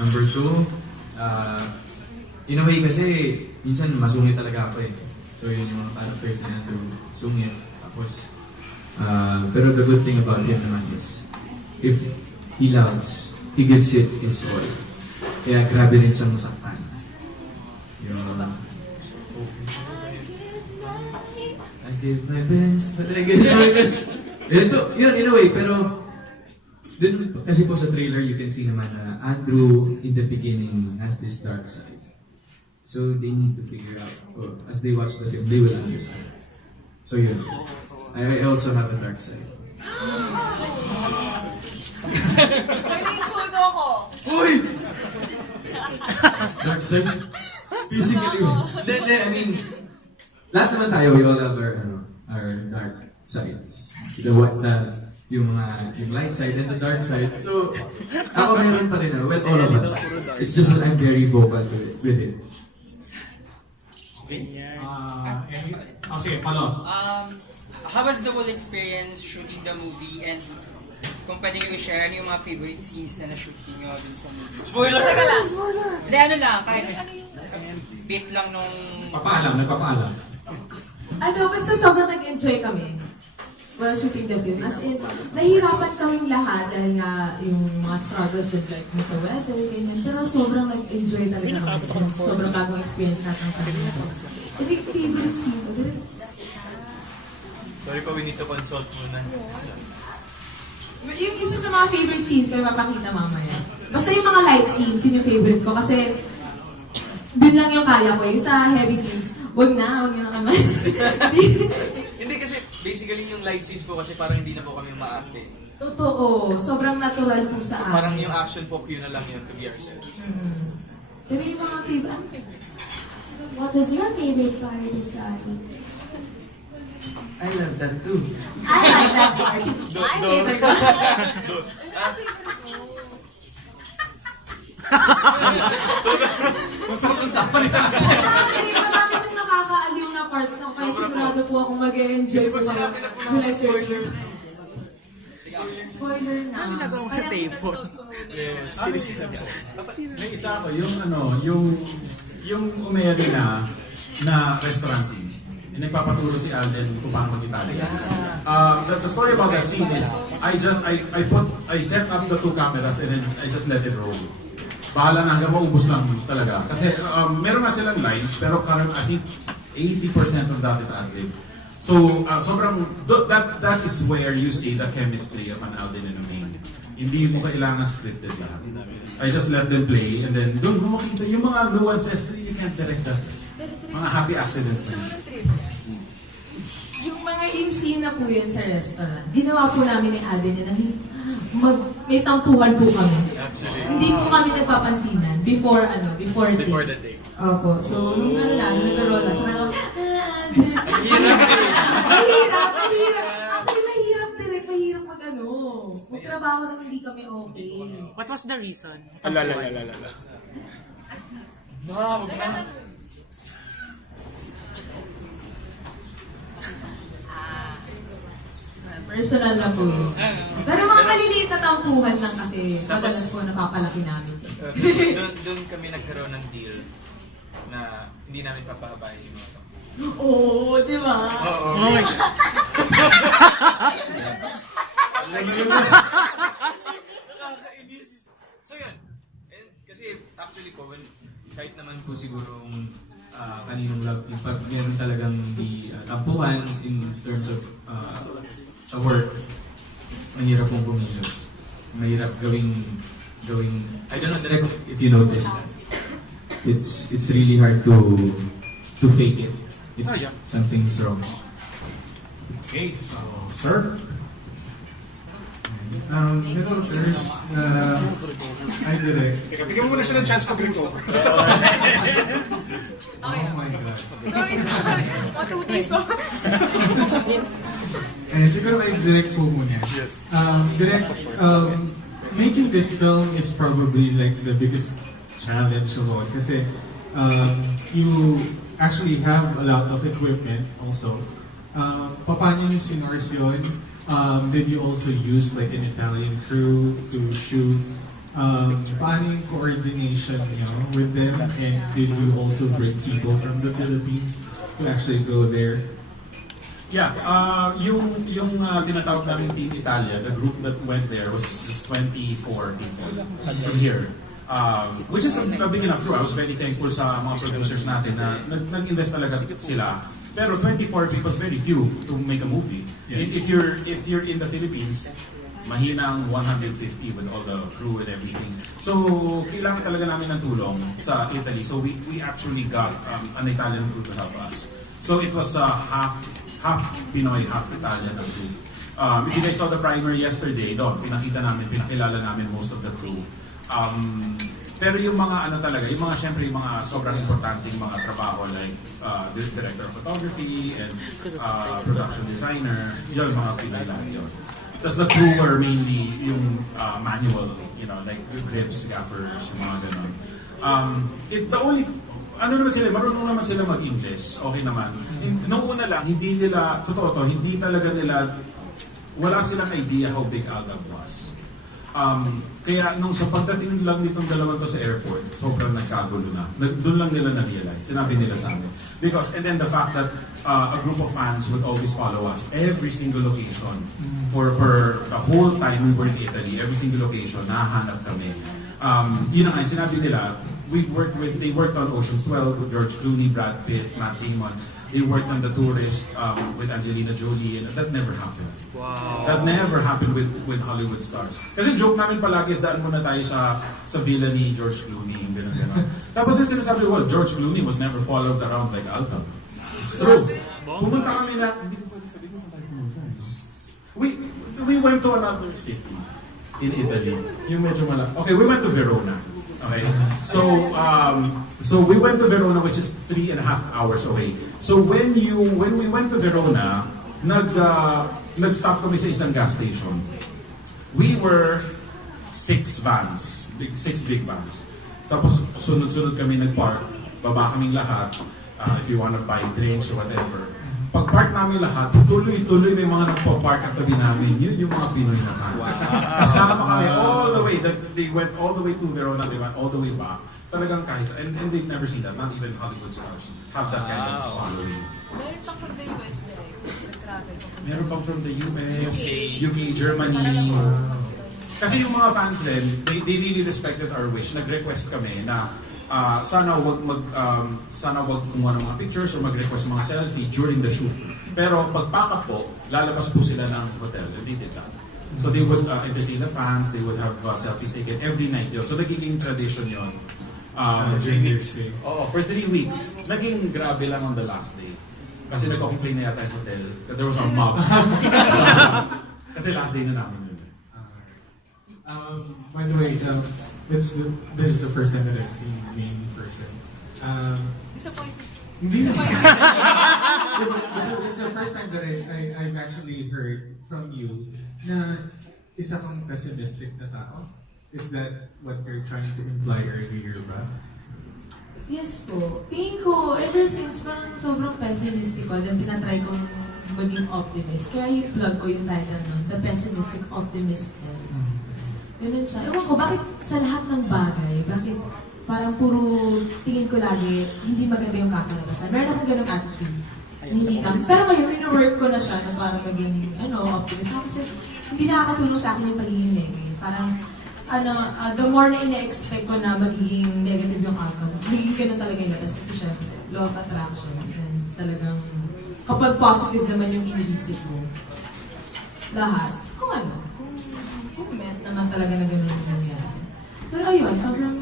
Number 2, in a way kasi, minsan masungit talaga ako eh. So yun yung mga characters ni Andrew, sungit. Tapos, pero the good thing about him naman is, if he loves, he gives it his all. Kaya grabe rin siyang masaktan. Yun. I give my best, but I guess my best. And so, yun, in a way, pero dun, kasi po sa trailer, you can see naman na Andrew, in the beginning, has this dark side. So, they need to figure out, or as they watch the film, they will understand. So, yun. I also have a dark side. May na-insulto ako! Uy! Dark side? Physically. Then, I mean, lahat naman tayo, we all have our dark sides. Yung light side and the dark side. So, ako meron pa rin, well, all of us. It's just that I'm very vocal with it. Sige, follow. How was the whole experience shooting the movie, and kung pwede nyo i-share ano yung mga favorite scenes na na-shooting nyo dun sa movie? Spoiler! Spoiler! Hindi, ano lang, kahit bit lang nung... Nagpapaalam. Basta sobrang nag-enjoy kami while shooting the film. As in, nahihirapan kaming lahat dahil nga yung mga struggles with like sa weather, ganyan. Pero sobrang nag-enjoy talaga kami. Sobrang bagong experience natin sa amin. I think favorite scene ko. Sorry pa, we need to consult muna. Yung isa sa mga favorite scenes ko, mapakita mamaya. Basta yung mga light scenes, yun yung favorite ko. Kasi, dun lang yung kaya ko. Yung sa heavy scenes, wag na naman. Hindi kasi, basically yung light scenes po kasi parang hindi na po kami ma-acting. Totoo. Sobrang natural po sa akin. Parang yung action po, yun na lang yun to be ourselves. Pero yung mga favorite, What was your favorite part of the story? I love that too. I like that part. My favorite part. Masarap ang tapan niya. Marami rin nakakaaliw na parts na kaya sigurado po ako mag-enjoy po kayo. July 30. Spoiler na. Ano nagawa ko sa table? May isa ako, yung umeri na restaurant scene. Yung nagpapaturo si Alden kung paano mag-Italia. The story about that scene is, I set up the 2 cameras and then I just let it roll. Bahala na hanggang maubos lang talaga. Kasi meron nga silang lines, pero I think 80% of that is ad-lib. So, that is where you see the chemistry of an Alden and a Maine. Hindi mo kailangan scripted lahat. I just let them play, and then doon mo makita yung mga nuances, you can't direct that. Mga happy accidents na. Yung scene na po yun sa restaurant, ginawa po namin ni Alden na may tampuhan po kami. Hindi po kami nagpapansinan before the day. Opo. So, nung nag-roll na, so mahirap. Actually, mahirap magtrabaho nang hindi kami okay. What was the reason? Alala. Personal na po yun. Pero mga maliliit na tampuhan lang kasi madalas po napapalaki namin. Doon kami nagkaroon ng deal na hindi namin papahabahin yung mga tampuhan. Oo, di ba? Oo. Nakakainis. So yun. And, kasi actually po, kahit naman po siguro kaninong love team, pag meron talagang di tampuhan in terms of sa work, mahirap pong kumilos. Mahirap gawing I don't know direct if you notice that. It's really hard to fake it if something's wrong. Okay, so sir. Hello sir, I direct. Bigyan mo muna siya ng chance mag-recover. Oh my God. Sorry. 2 days pa. Siguro I direct po muna. Yes. Direct, making this film is probably like the biggest challenge of all. Kasi you actually have a lot of equipment also. Paano nyo sinurse yun? Did you also use like an Italian crew to shoot? Paano yung coordination nyo with them? And did you also bring people from the Philippines to actually go there? Yeah, yung tinatawag namin Team Italia, the group that went there was just 24 people from here. Which is a big enough crew. I was very thankful sa mga producers natin na nag-invest talaga sila. Pero 24 people is very few to make a movie. Yes. If you're in the Philippines, mahina ang 150 with all the crew and everything. So, kailangan talaga namin ng tulong sa Italy. So, we actually got an Italian crew to help us. So, it was half Pinoy, half Italian ang crew. If you guys saw the primer yesterday, doon, pinakilala namin most of the crew. Pero yung mga talaga, yung mga syempre yung mga sobrang importanteng mga trabaho like director of photography and production designer, yun mga Pinoy lang yun. Tapos the crew were mainly yung manual, like grips, gaffers, yung mga ganon. Marunong naman sila mag-English, okay naman. Noong una lang, hindi talaga nila, wala silang idea how big Alden was. Kaya nung sa pagdating lang nitong dalawang to sa airport, sobrang nagkagulo na. Doon lang nila na-realize. Sinabi nila sa amin. And then the fact that a group of fans would always follow us every single location. For the whole time we were in Italy, every single location, nahanap kami. Yun na nga, sinabi nila, they worked on Ocean's 12 with George Clooney, Brad Pitt, Matt Damon. They worked on The Tourist with Angelina Jolie, and that never happened. Wow. That never happened with Hollywood stars. Kasi joke namin palagi is daan muna tayo sa villa ni George Clooney, gano'n. Tapos yung sinasabi, George Clooney was never followed around like Alden. It's true. Pumunta kami na, hindi ko pwede sabihin mo saan tayo pumunta. We went to another city in Italy. Yung medyo malaki. Okay, we went to Verona. Okay. So we went to Verona, which is 3.5 hours away. So when we went to Verona, nag-stop kami sa isang gas station. We were 6 big vans. Tapos sunod-sunod kami nag-park, baba kaming lahat, if you wanna buy drinks or whatever. Pag-park namin lahat, tuloy-tuloy may mga nagpa-park at tabi namin. Yun yung mga Pinoy na fans. Kasama kami all the way. They went all the way to Verona, they went all the way back. Talagang kahit, and they've never seen that. Not even Hollywood stars have that kind of following. Meron pa from the US direct. Nag-travel pa. Meron pa from the US, UK, Germany. Kasi yung mga fans din, they really respected our wish. Nag-request kami na sana wag kumuha ng mga pictures or mag-request mga selfie during the shoot. Pero pag pack-up po, lalabas po sila ng hotel. They did that. So they would entertain the fans, they would have selfies taken every night yun. So nagiging tradition yun. 3 weeks. For 3 weeks. Naging grabe lang on the last day. Kasi nagko-complain na yata yung hotel. There was a mob. Kasi last day na namin yun. By the way, this is the first time that I've seen Maine in person. Disappointed. It's the first time that I've actually heard from you na isa kang pessimistic na tao. Is that what you're trying to imply earlier ba? Yes po. Tingin ko, ever since parang sobrang pessimistic ko, then tinatry kong maging optimist. Kaya yung plug ko yung title nun, The Pessimistic Optimist. Ganun siya. Ewan ko, bakit sa lahat ng bagay, bakit parang puro tingin ko lagi, hindi maganda yung kakalabasan. Meron akong ganung attitude. Hindi lang. Pero ngayon, in-work ko na siya na parang maging, optimist. Kasi hindi nakakatulong sa akin yung pagiging negative. Parang, the more na ina-expect ko na magiging negative yung outcome, magiging ganun talaga yung labas. Kasi syempre, law of attraction. And talagang, kapag positive naman yung iniisip mo, lahat, kung met naman talaga na ganun yung nangyari. Pero ayun, sobrang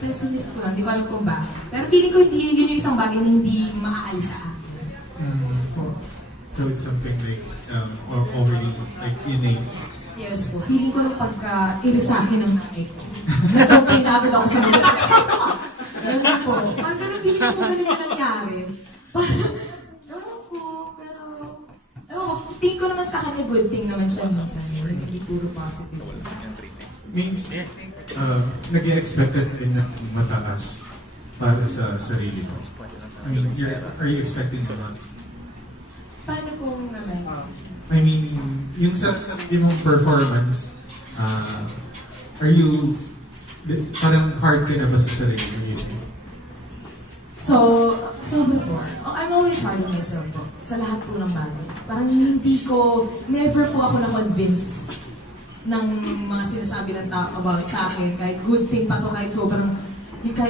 pessimist ko lang, di ko alam kung bakit. Pero feeling ko hindi yun yung isang bagay na hindi maaalis sa akin. So it's something like, or already like innate. Yes po. Feeling ko nung pagka-iri sa akin ng nanay ko. Nag-complain agad ako sa mga. Ganun po. Parang ganun feeling ko ganun yung nangyari. Ewan ko, pero... tingin ko naman sa kanya good thing naman siya minsan. Hindi puro positive. Means, nag-expected din na mataas para sa sarili mo. I mean, are you expecting naman? Paano kung naman? I mean, yung sa sarili mong performance, are you, parang hard ka na ba sa sarili mo usually? So before, I'm always hard on myself po. Sa lahat po ng bagay. Parang never po ako na-convince ng mga sinasabi ng tao about sa akin. Kahit good thing pa to, kahit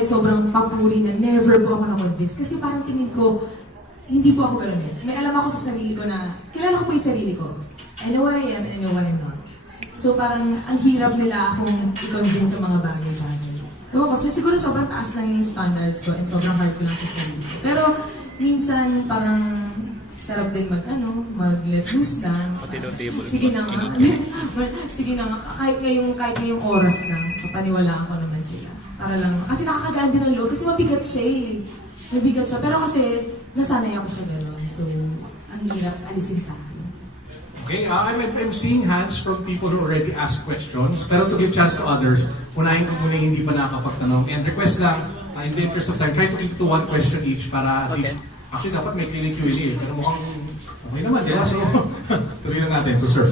sobrang papuri na never po ako na-convince. Kasi parang tingin ko, hindi po ako gano'n eh. May alam ako sa sarili ko na, kilala ko po yung sarili ko. I know what I am and I know what I'm not. So parang ang hirap nila akong i-convince sa mga bagay-bagay. Ewan ko, so siguro sobrang taas lang yung standards ko and sobrang hard ko lang sa sarili ko. Pero minsan parang sarap din mag-let loose lang. Sige na nga. Sige na nga. Kahit ngayong oras lang, papaniwalaan ko naman sila. Para lang, kasi nakakagaan din ang loob. Kasi mabigat siya eh. Mabigat siya. Pero kasi, nasanay ako sa gano'n. So, ang hirap alisin sa akin. Okay, I'm seeing hands from people who already asked questions. Pero to give chance to others, unahin ko muna yung hindi pa nakapagtanong. And request lang, in the interest of time, try to keep to one question each para at least, actually dapat may clinic Q&A. Pero mukhang okay naman, di ba? So, tuloy na natin. So, sir.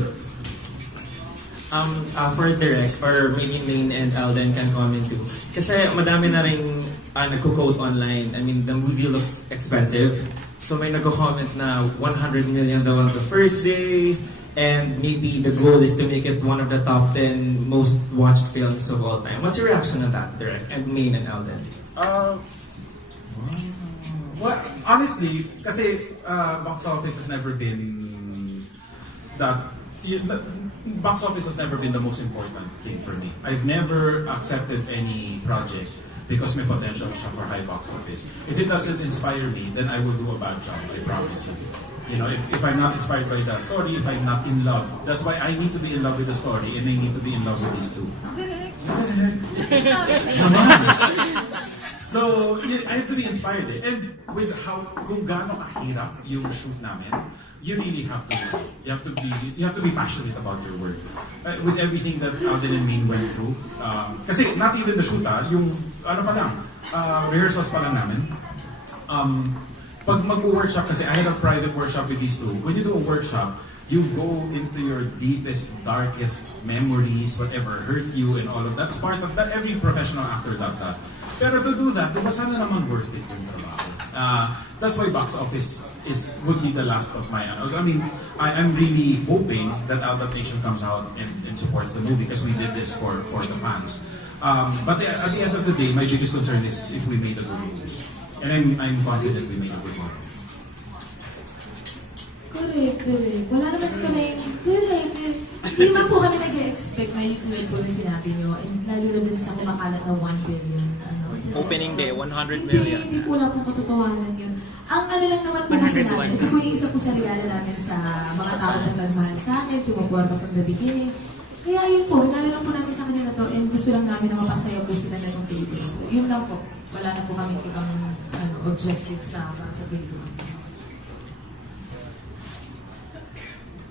For direct, or maybe Maine and Alden can comment too. Kasi madami na rin nagko-quote online. I mean, the movie looks expensive. So may nagko-comment na 100 million daw on the first day, and maybe the goal is to make it one of the top 10 most watched films of all time. What's your reaction on that, direct? And Maine and Alden? Well, honestly, kasi box office has never been that. Box office has never been the most important thing for me. I've never accepted any project because may potential siya for high box office. If it doesn't inspire me, then I will do a bad job, I promise you. You know, if I'm not inspired by that story, if I'm not in love, that's why I need to be in love with the story and I need to be in love with these two. So, I have to be inspired eh. And with kung gaano kahirap yung shoot namin, you really have to you have to be passionate about your work. With everything that Alden and Maine went through. Kasi not even the shoot yung rehearsals pa lang namin. Pag mag-workshop, kasi I had a private workshop with these two. When you do a workshop, you go into your deepest, darkest memories, whatever hurt you and all of that's part of that. Every professional actor does that. Pero to do that, diba sana naman worth it yung trabaho. That's why box office would be the last of my I mean, I'm really hoping that adaptation comes out and supports the movie because we did this for the fans. But at the end of the day, my biggest concern is if we made a good movie. And I'm confident we made a good one. Correct. Wala naman kami, correct. Hindi man po kami nag-expect na yung po na sinabi nyo. And lalo na din sa kumakalat na 1 billion. Opening day, 100 million. Hindi po lang po katotohanan yun. Ang lang naman po kasi namin, ito po yung isa po sa regalo namin sa mga tao na nagmahal sa amin, sumuporta from the beginning. Kaya yun po, regalo lang po namin sa kanila to and gusto lang namin na mapasaya po sila na itong pelikula. Yun lang po. Wala na po kami ibang objective para sa pelikula.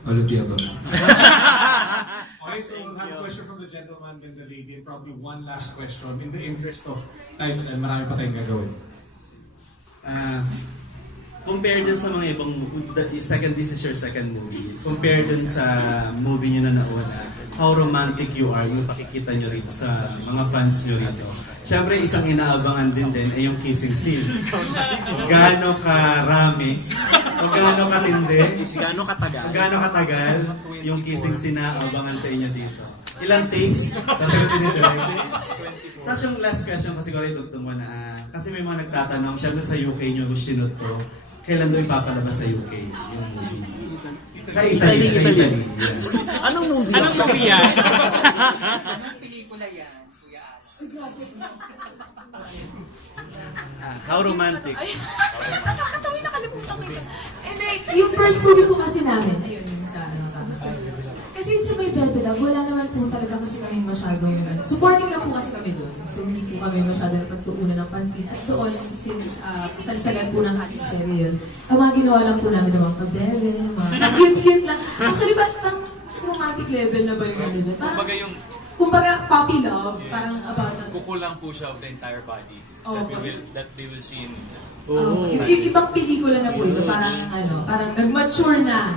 All of the above. Okay, so we'll have a question from the gentleman and the lady and probably one last question in the interest of time and marami pa tayong gagawin. compare dun sa mga ibang, this is your second movie. Compare dun sa movie nyo na nauna. How romantic you are, yung pakikita nyo rito sa mga fans nyo rito. Siyempre, isang inaabangan din ay yung kissing scene. Gaano karami, o gaano katindi, gaano katagal yung kissing scene na abangan sa inyo dito. Ilang takes? Tapos yung last question kasi ko rin dugtong mo na, kasi may mga nagtatanong, siyempre sa UK nyo sinot to, kailan doon ipapalabas sa UK yung movie? Italy. Anong movie yan? Anong pelikula yan, Kuya How romantic. Ay, nakakatawa, nakalimutan ko ito. And like, yung first movie po kasi namin, ayun yung sa tama. Kasi sa may Bebe Love, wala naman po talaga kasi kami masyadong, supporting lang po kasi kami doon. So hindi po kami masyadong pagtuunan ng pansin. At doon, since kasalsalan po ng ating serye yun, ang mga ginawa lang po namin ng mga pabebe, mga cute lang. Actually, parang romantic level na ba yung ano doon? Kumbaga yung kumbaga puppy love, parang about that. kukulang po siya of the entire body that we will see in yung ibang pelikula na po ito, parang nag-mature na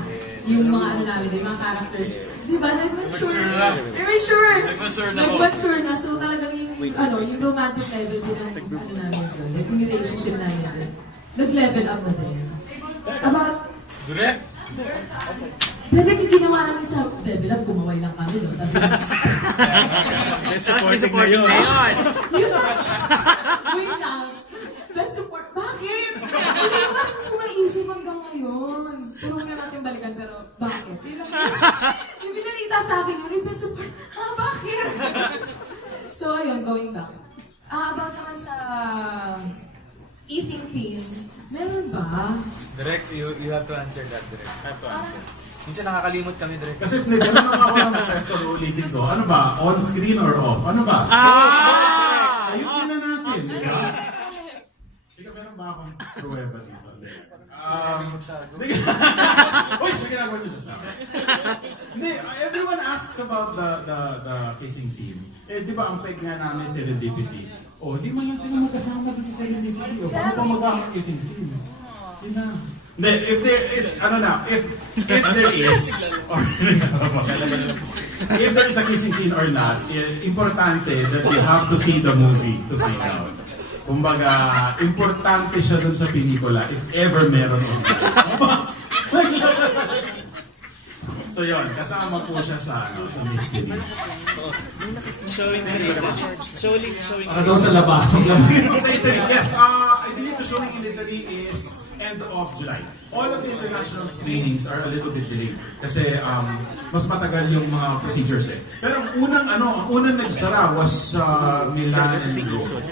yung mga namin, yung mga characters. Di ba? Nag-mature na. Very sure. Nag-mature na. So talagang yung romantic level din ng namin ito. Like yung relationship namin ito. Nag-level up na din. About... Direct? Direct yung ginawa namin sa Bebe Love, gumaway lang kami doon. Supporting na yun. Wait lang. Plus support. Bakit? Hindi ko maisip hanggang ngayon. Puro na natin balikan, pero bakit? Yung binalita sa akin, yung plus support. Bakit? So, ayun, going back. About naman sa eating theme, meron ba? Direct, you have to answer that, Direct. Have to answer. Minsan nakakalimot kami, Direct. Kasi nagtanong ako ng request ko, ulitin ko. Ano ba? On screen or off? Ano ba? Ayusin na natin. Ikaw meron ba akong pruweba dito? Uy! May ginagawa nyo dito. Hindi, everyone asks about the kissing scene. Di ba ang peg nga namin serendipity? Di man lang sila magkasama dun sa serendipity. Paano pa magkakang kissing scene? Hindi na. Hindi, if there is, or if there is a kissing scene or not, importante that you have to see the movie to find out. Kumbaga, importante siya dun sa pelikula if ever meron o So yun, kasama po siya sa mystery. Showing sa Italy. Showing sa daw sa labas. Sa Italy, yes. I believe the showing in Italy is end of July. All of the international screenings are a little bit delayed kasi mas matagal yung mga procedures eh. Pero ang unang nagsara was Milan and Rome.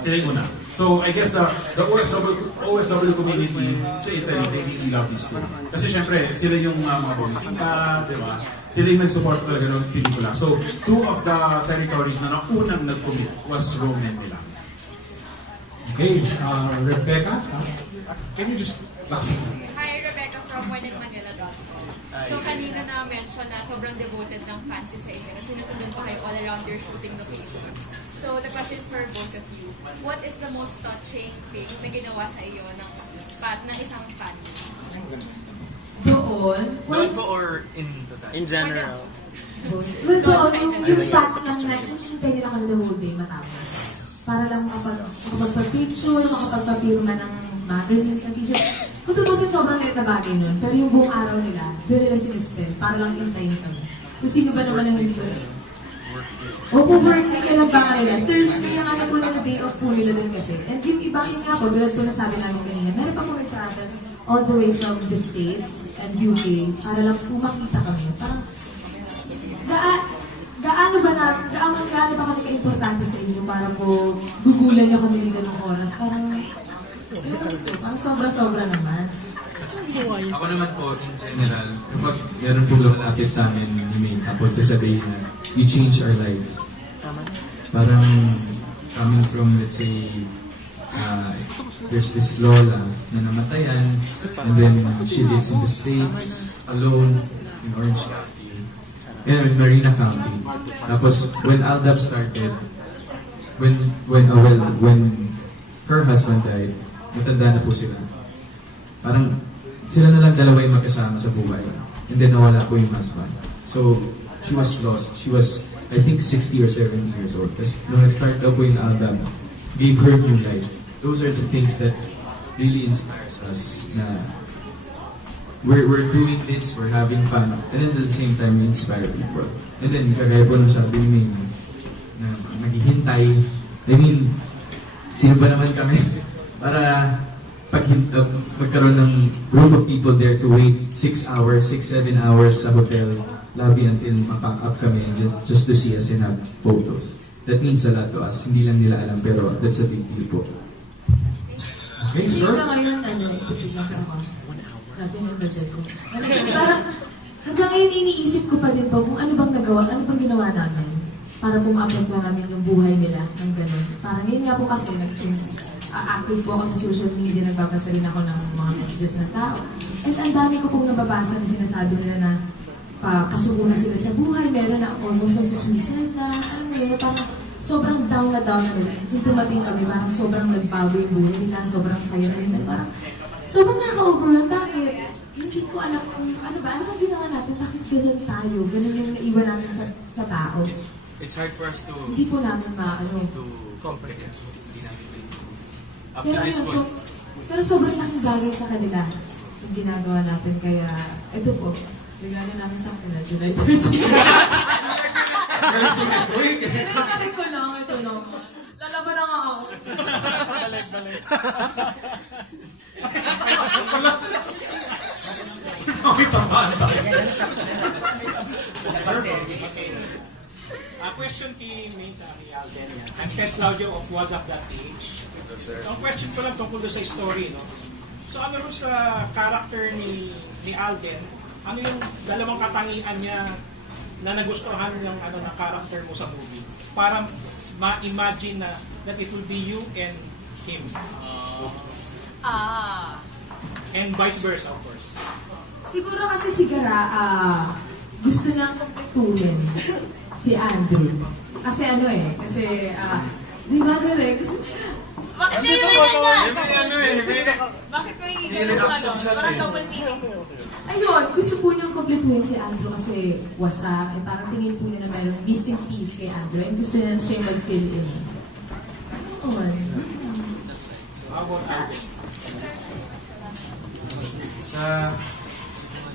Sila yung una. So I guess the OFW community sa Italy, they really love this film. Kasi syempre, sila yung mga bumisita, di ba? Sila yung nag-support talaga ng pelikula. So, two of the territories na unang nag-commit was Rome and Milan. Okay, Rebecca, can you just Hi, Rebecca from WhenInManila.com. So kanina na-mention na sobrang devoted ng fans sa inyo na sinusunod pa kayo all around your shooting locations. So the question is for both of you. What is the most touching thing na ginawa sa iyo ng isang fan? Doon po or in total? In general. Doon, yung fact lang na hinihintay nila kami the whole day matapos. Para lang makapagpa-picture, makapagpa-firma ng magazines, ng t-shirt. Kung tutusin, sobrang liit na bagay nun. Pero yung buong araw nila, doon nila sinispend para lang hintayin kami. Kung sino ba naman ang hindi ko rin. Opo, work nila ba nila? Thursday ang po nila, day off po nila din kasi. And yung ibang nga po, tulad po nasabi namin kanina, meron pa po nag-travel all the way from the States and UK para lang po makita kami. Parang, gaano ba kami ka-importante sa inyo para po gugulan niyo kami ng ganong oras? Parang sobra-sobra naman. Ako naman po, in general, kapag meron po lumalapit sa amin ni Maine, tapos sasabihin na, you change our lives. Parang coming from, let's say, there's this Lola na namatayan, and then she lives in the States, alone, in Orange County, and in Marina County. Tapos, when Aldab started, when her husband died, matanda na po sila. parang sila na lang dalawa yung magkasama sa buhay. And then nawala po yung husband. So, she was lost. She was, I think, 60 or 70 years old. Tapos nung nag-start daw po yung album, gave her new life. Those are the things that really inspires us na we're doing this, we're having fun, and then at the same time, we inspire people. And then, kagaya po nung sabi ni Maine, na naghihintay. I mean, sino ba naman kami para magkaroon ng group of people there to wait 6 hours, 6-7 hours sa hotel lobby until mapack up kami just to see us and have photos. That means a lot to us. Hindi lang nila alam, pero that's a big deal po. Okay, sure. Ngayon, parang hanggang ngayon iniisip ko pa din po kung ano bang ginawa namin para pumaabot na namin yung buhay nila ng ganun. Parang yun nga po kasi, since active po ako sa social media, nagbabasa rin ako ng mga messages ng tao. At ang dami ko pong nababasa na sinasabi nila na kasuko na sila sa buhay, meron na almost nagsusuicide na, parang sobrang down na nila. Yung dumating kami, parang sobrang nagbago yung buhay nila, sobrang saya na nila. Parang sobrang nakaka-overwhelm. Bakit? Hindi ko alam kung ano bang ginawa natin, bakit ganun tayo? Ganun yung naiwan natin sa tao. It's hard for us to... Hindi po namin to comprehend. Hindi namin up to pero, this point. Pero sobrang laking bagay sa kanila yung ginagawa natin. Kaya, ito po, regalo namin sa kanila, July 13. Pinagsabi ko lang, ito lang. Lalaban lang ako. Balik. Question kay Maine at kay Alden. I'm Ted Claudio of Was of That Age. Ang question ko lang tungkol sa story, no? So ano rin sa character ni Alden, ano yung dalawang katangian niya na nagustuhan ng character mo sa movie para ma-imagine na that it will be you and him. And vice versa, of course. Siguro kasi si Gara, gusto niyang kompletuhin si Andrew. Kasi di ba nila, Bakit kayo Bakit may parang double meaning? Ayun, gusto po niyang kompletuhin si Andrew kasi wasak. Parang tingin po niya na meron missing piece kay Andrew and gusto niya siya mag-fill in.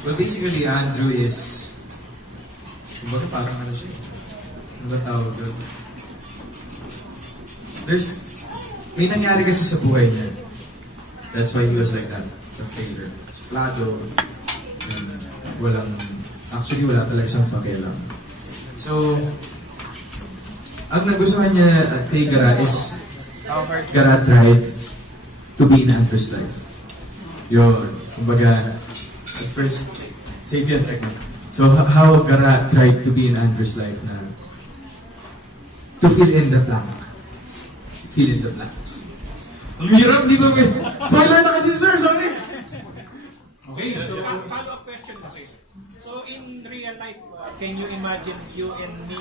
Well, basically, Andrew is, parang ano siya, ano ba tawag doon? May nangyari kasi sa buhay niya. That's why he was like that, sa failure. Plado, wala talaga siyang pakialam. So, ang nagustuhan niya kay Gara is, Gara tried to be in Andrew's life. Yun, kumbaga, at first, Savior technique. So, how Gara tried to be in Andrew's life na to fill in the blank. Fill in the blanks. Ang hirap, di ba? Spoiler na kasi, sir! Sorry! Okay, so follow-up question kasi. So in real life, can you imagine you and me,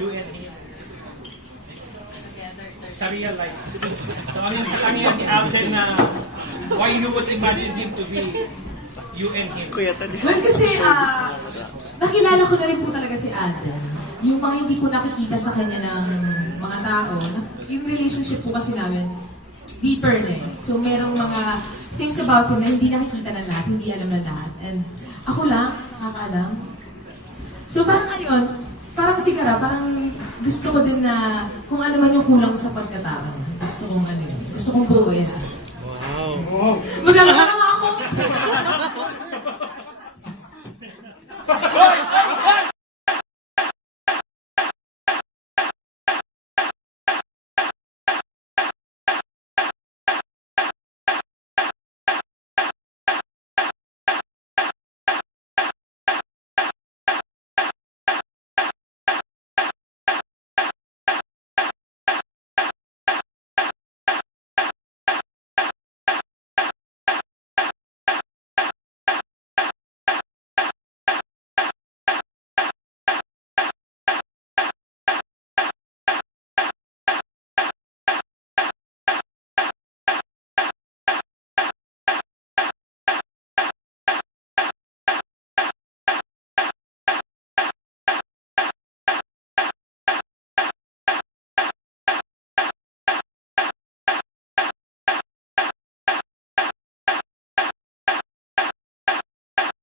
you and him? Sa real life. So ano yung katangian ni Alden na why you would imagine him to be you and him? Well, kasi nakilala ko na rin po talaga si Alden. Yung mga hindi ko nakikita sa kanya ng mga tao, yung relationship po kasi namin, deeper na eh. So merong mga things about him na hindi nakikita ng lahat, hindi alam ng lahat. And ako lang, nakakaalam. So parang ngayon, parang sigara, parang gusto ko din na kung ano man yung kulang sa pagkatao. Gusto kong buo yan. Wow! Magagawa naman ako!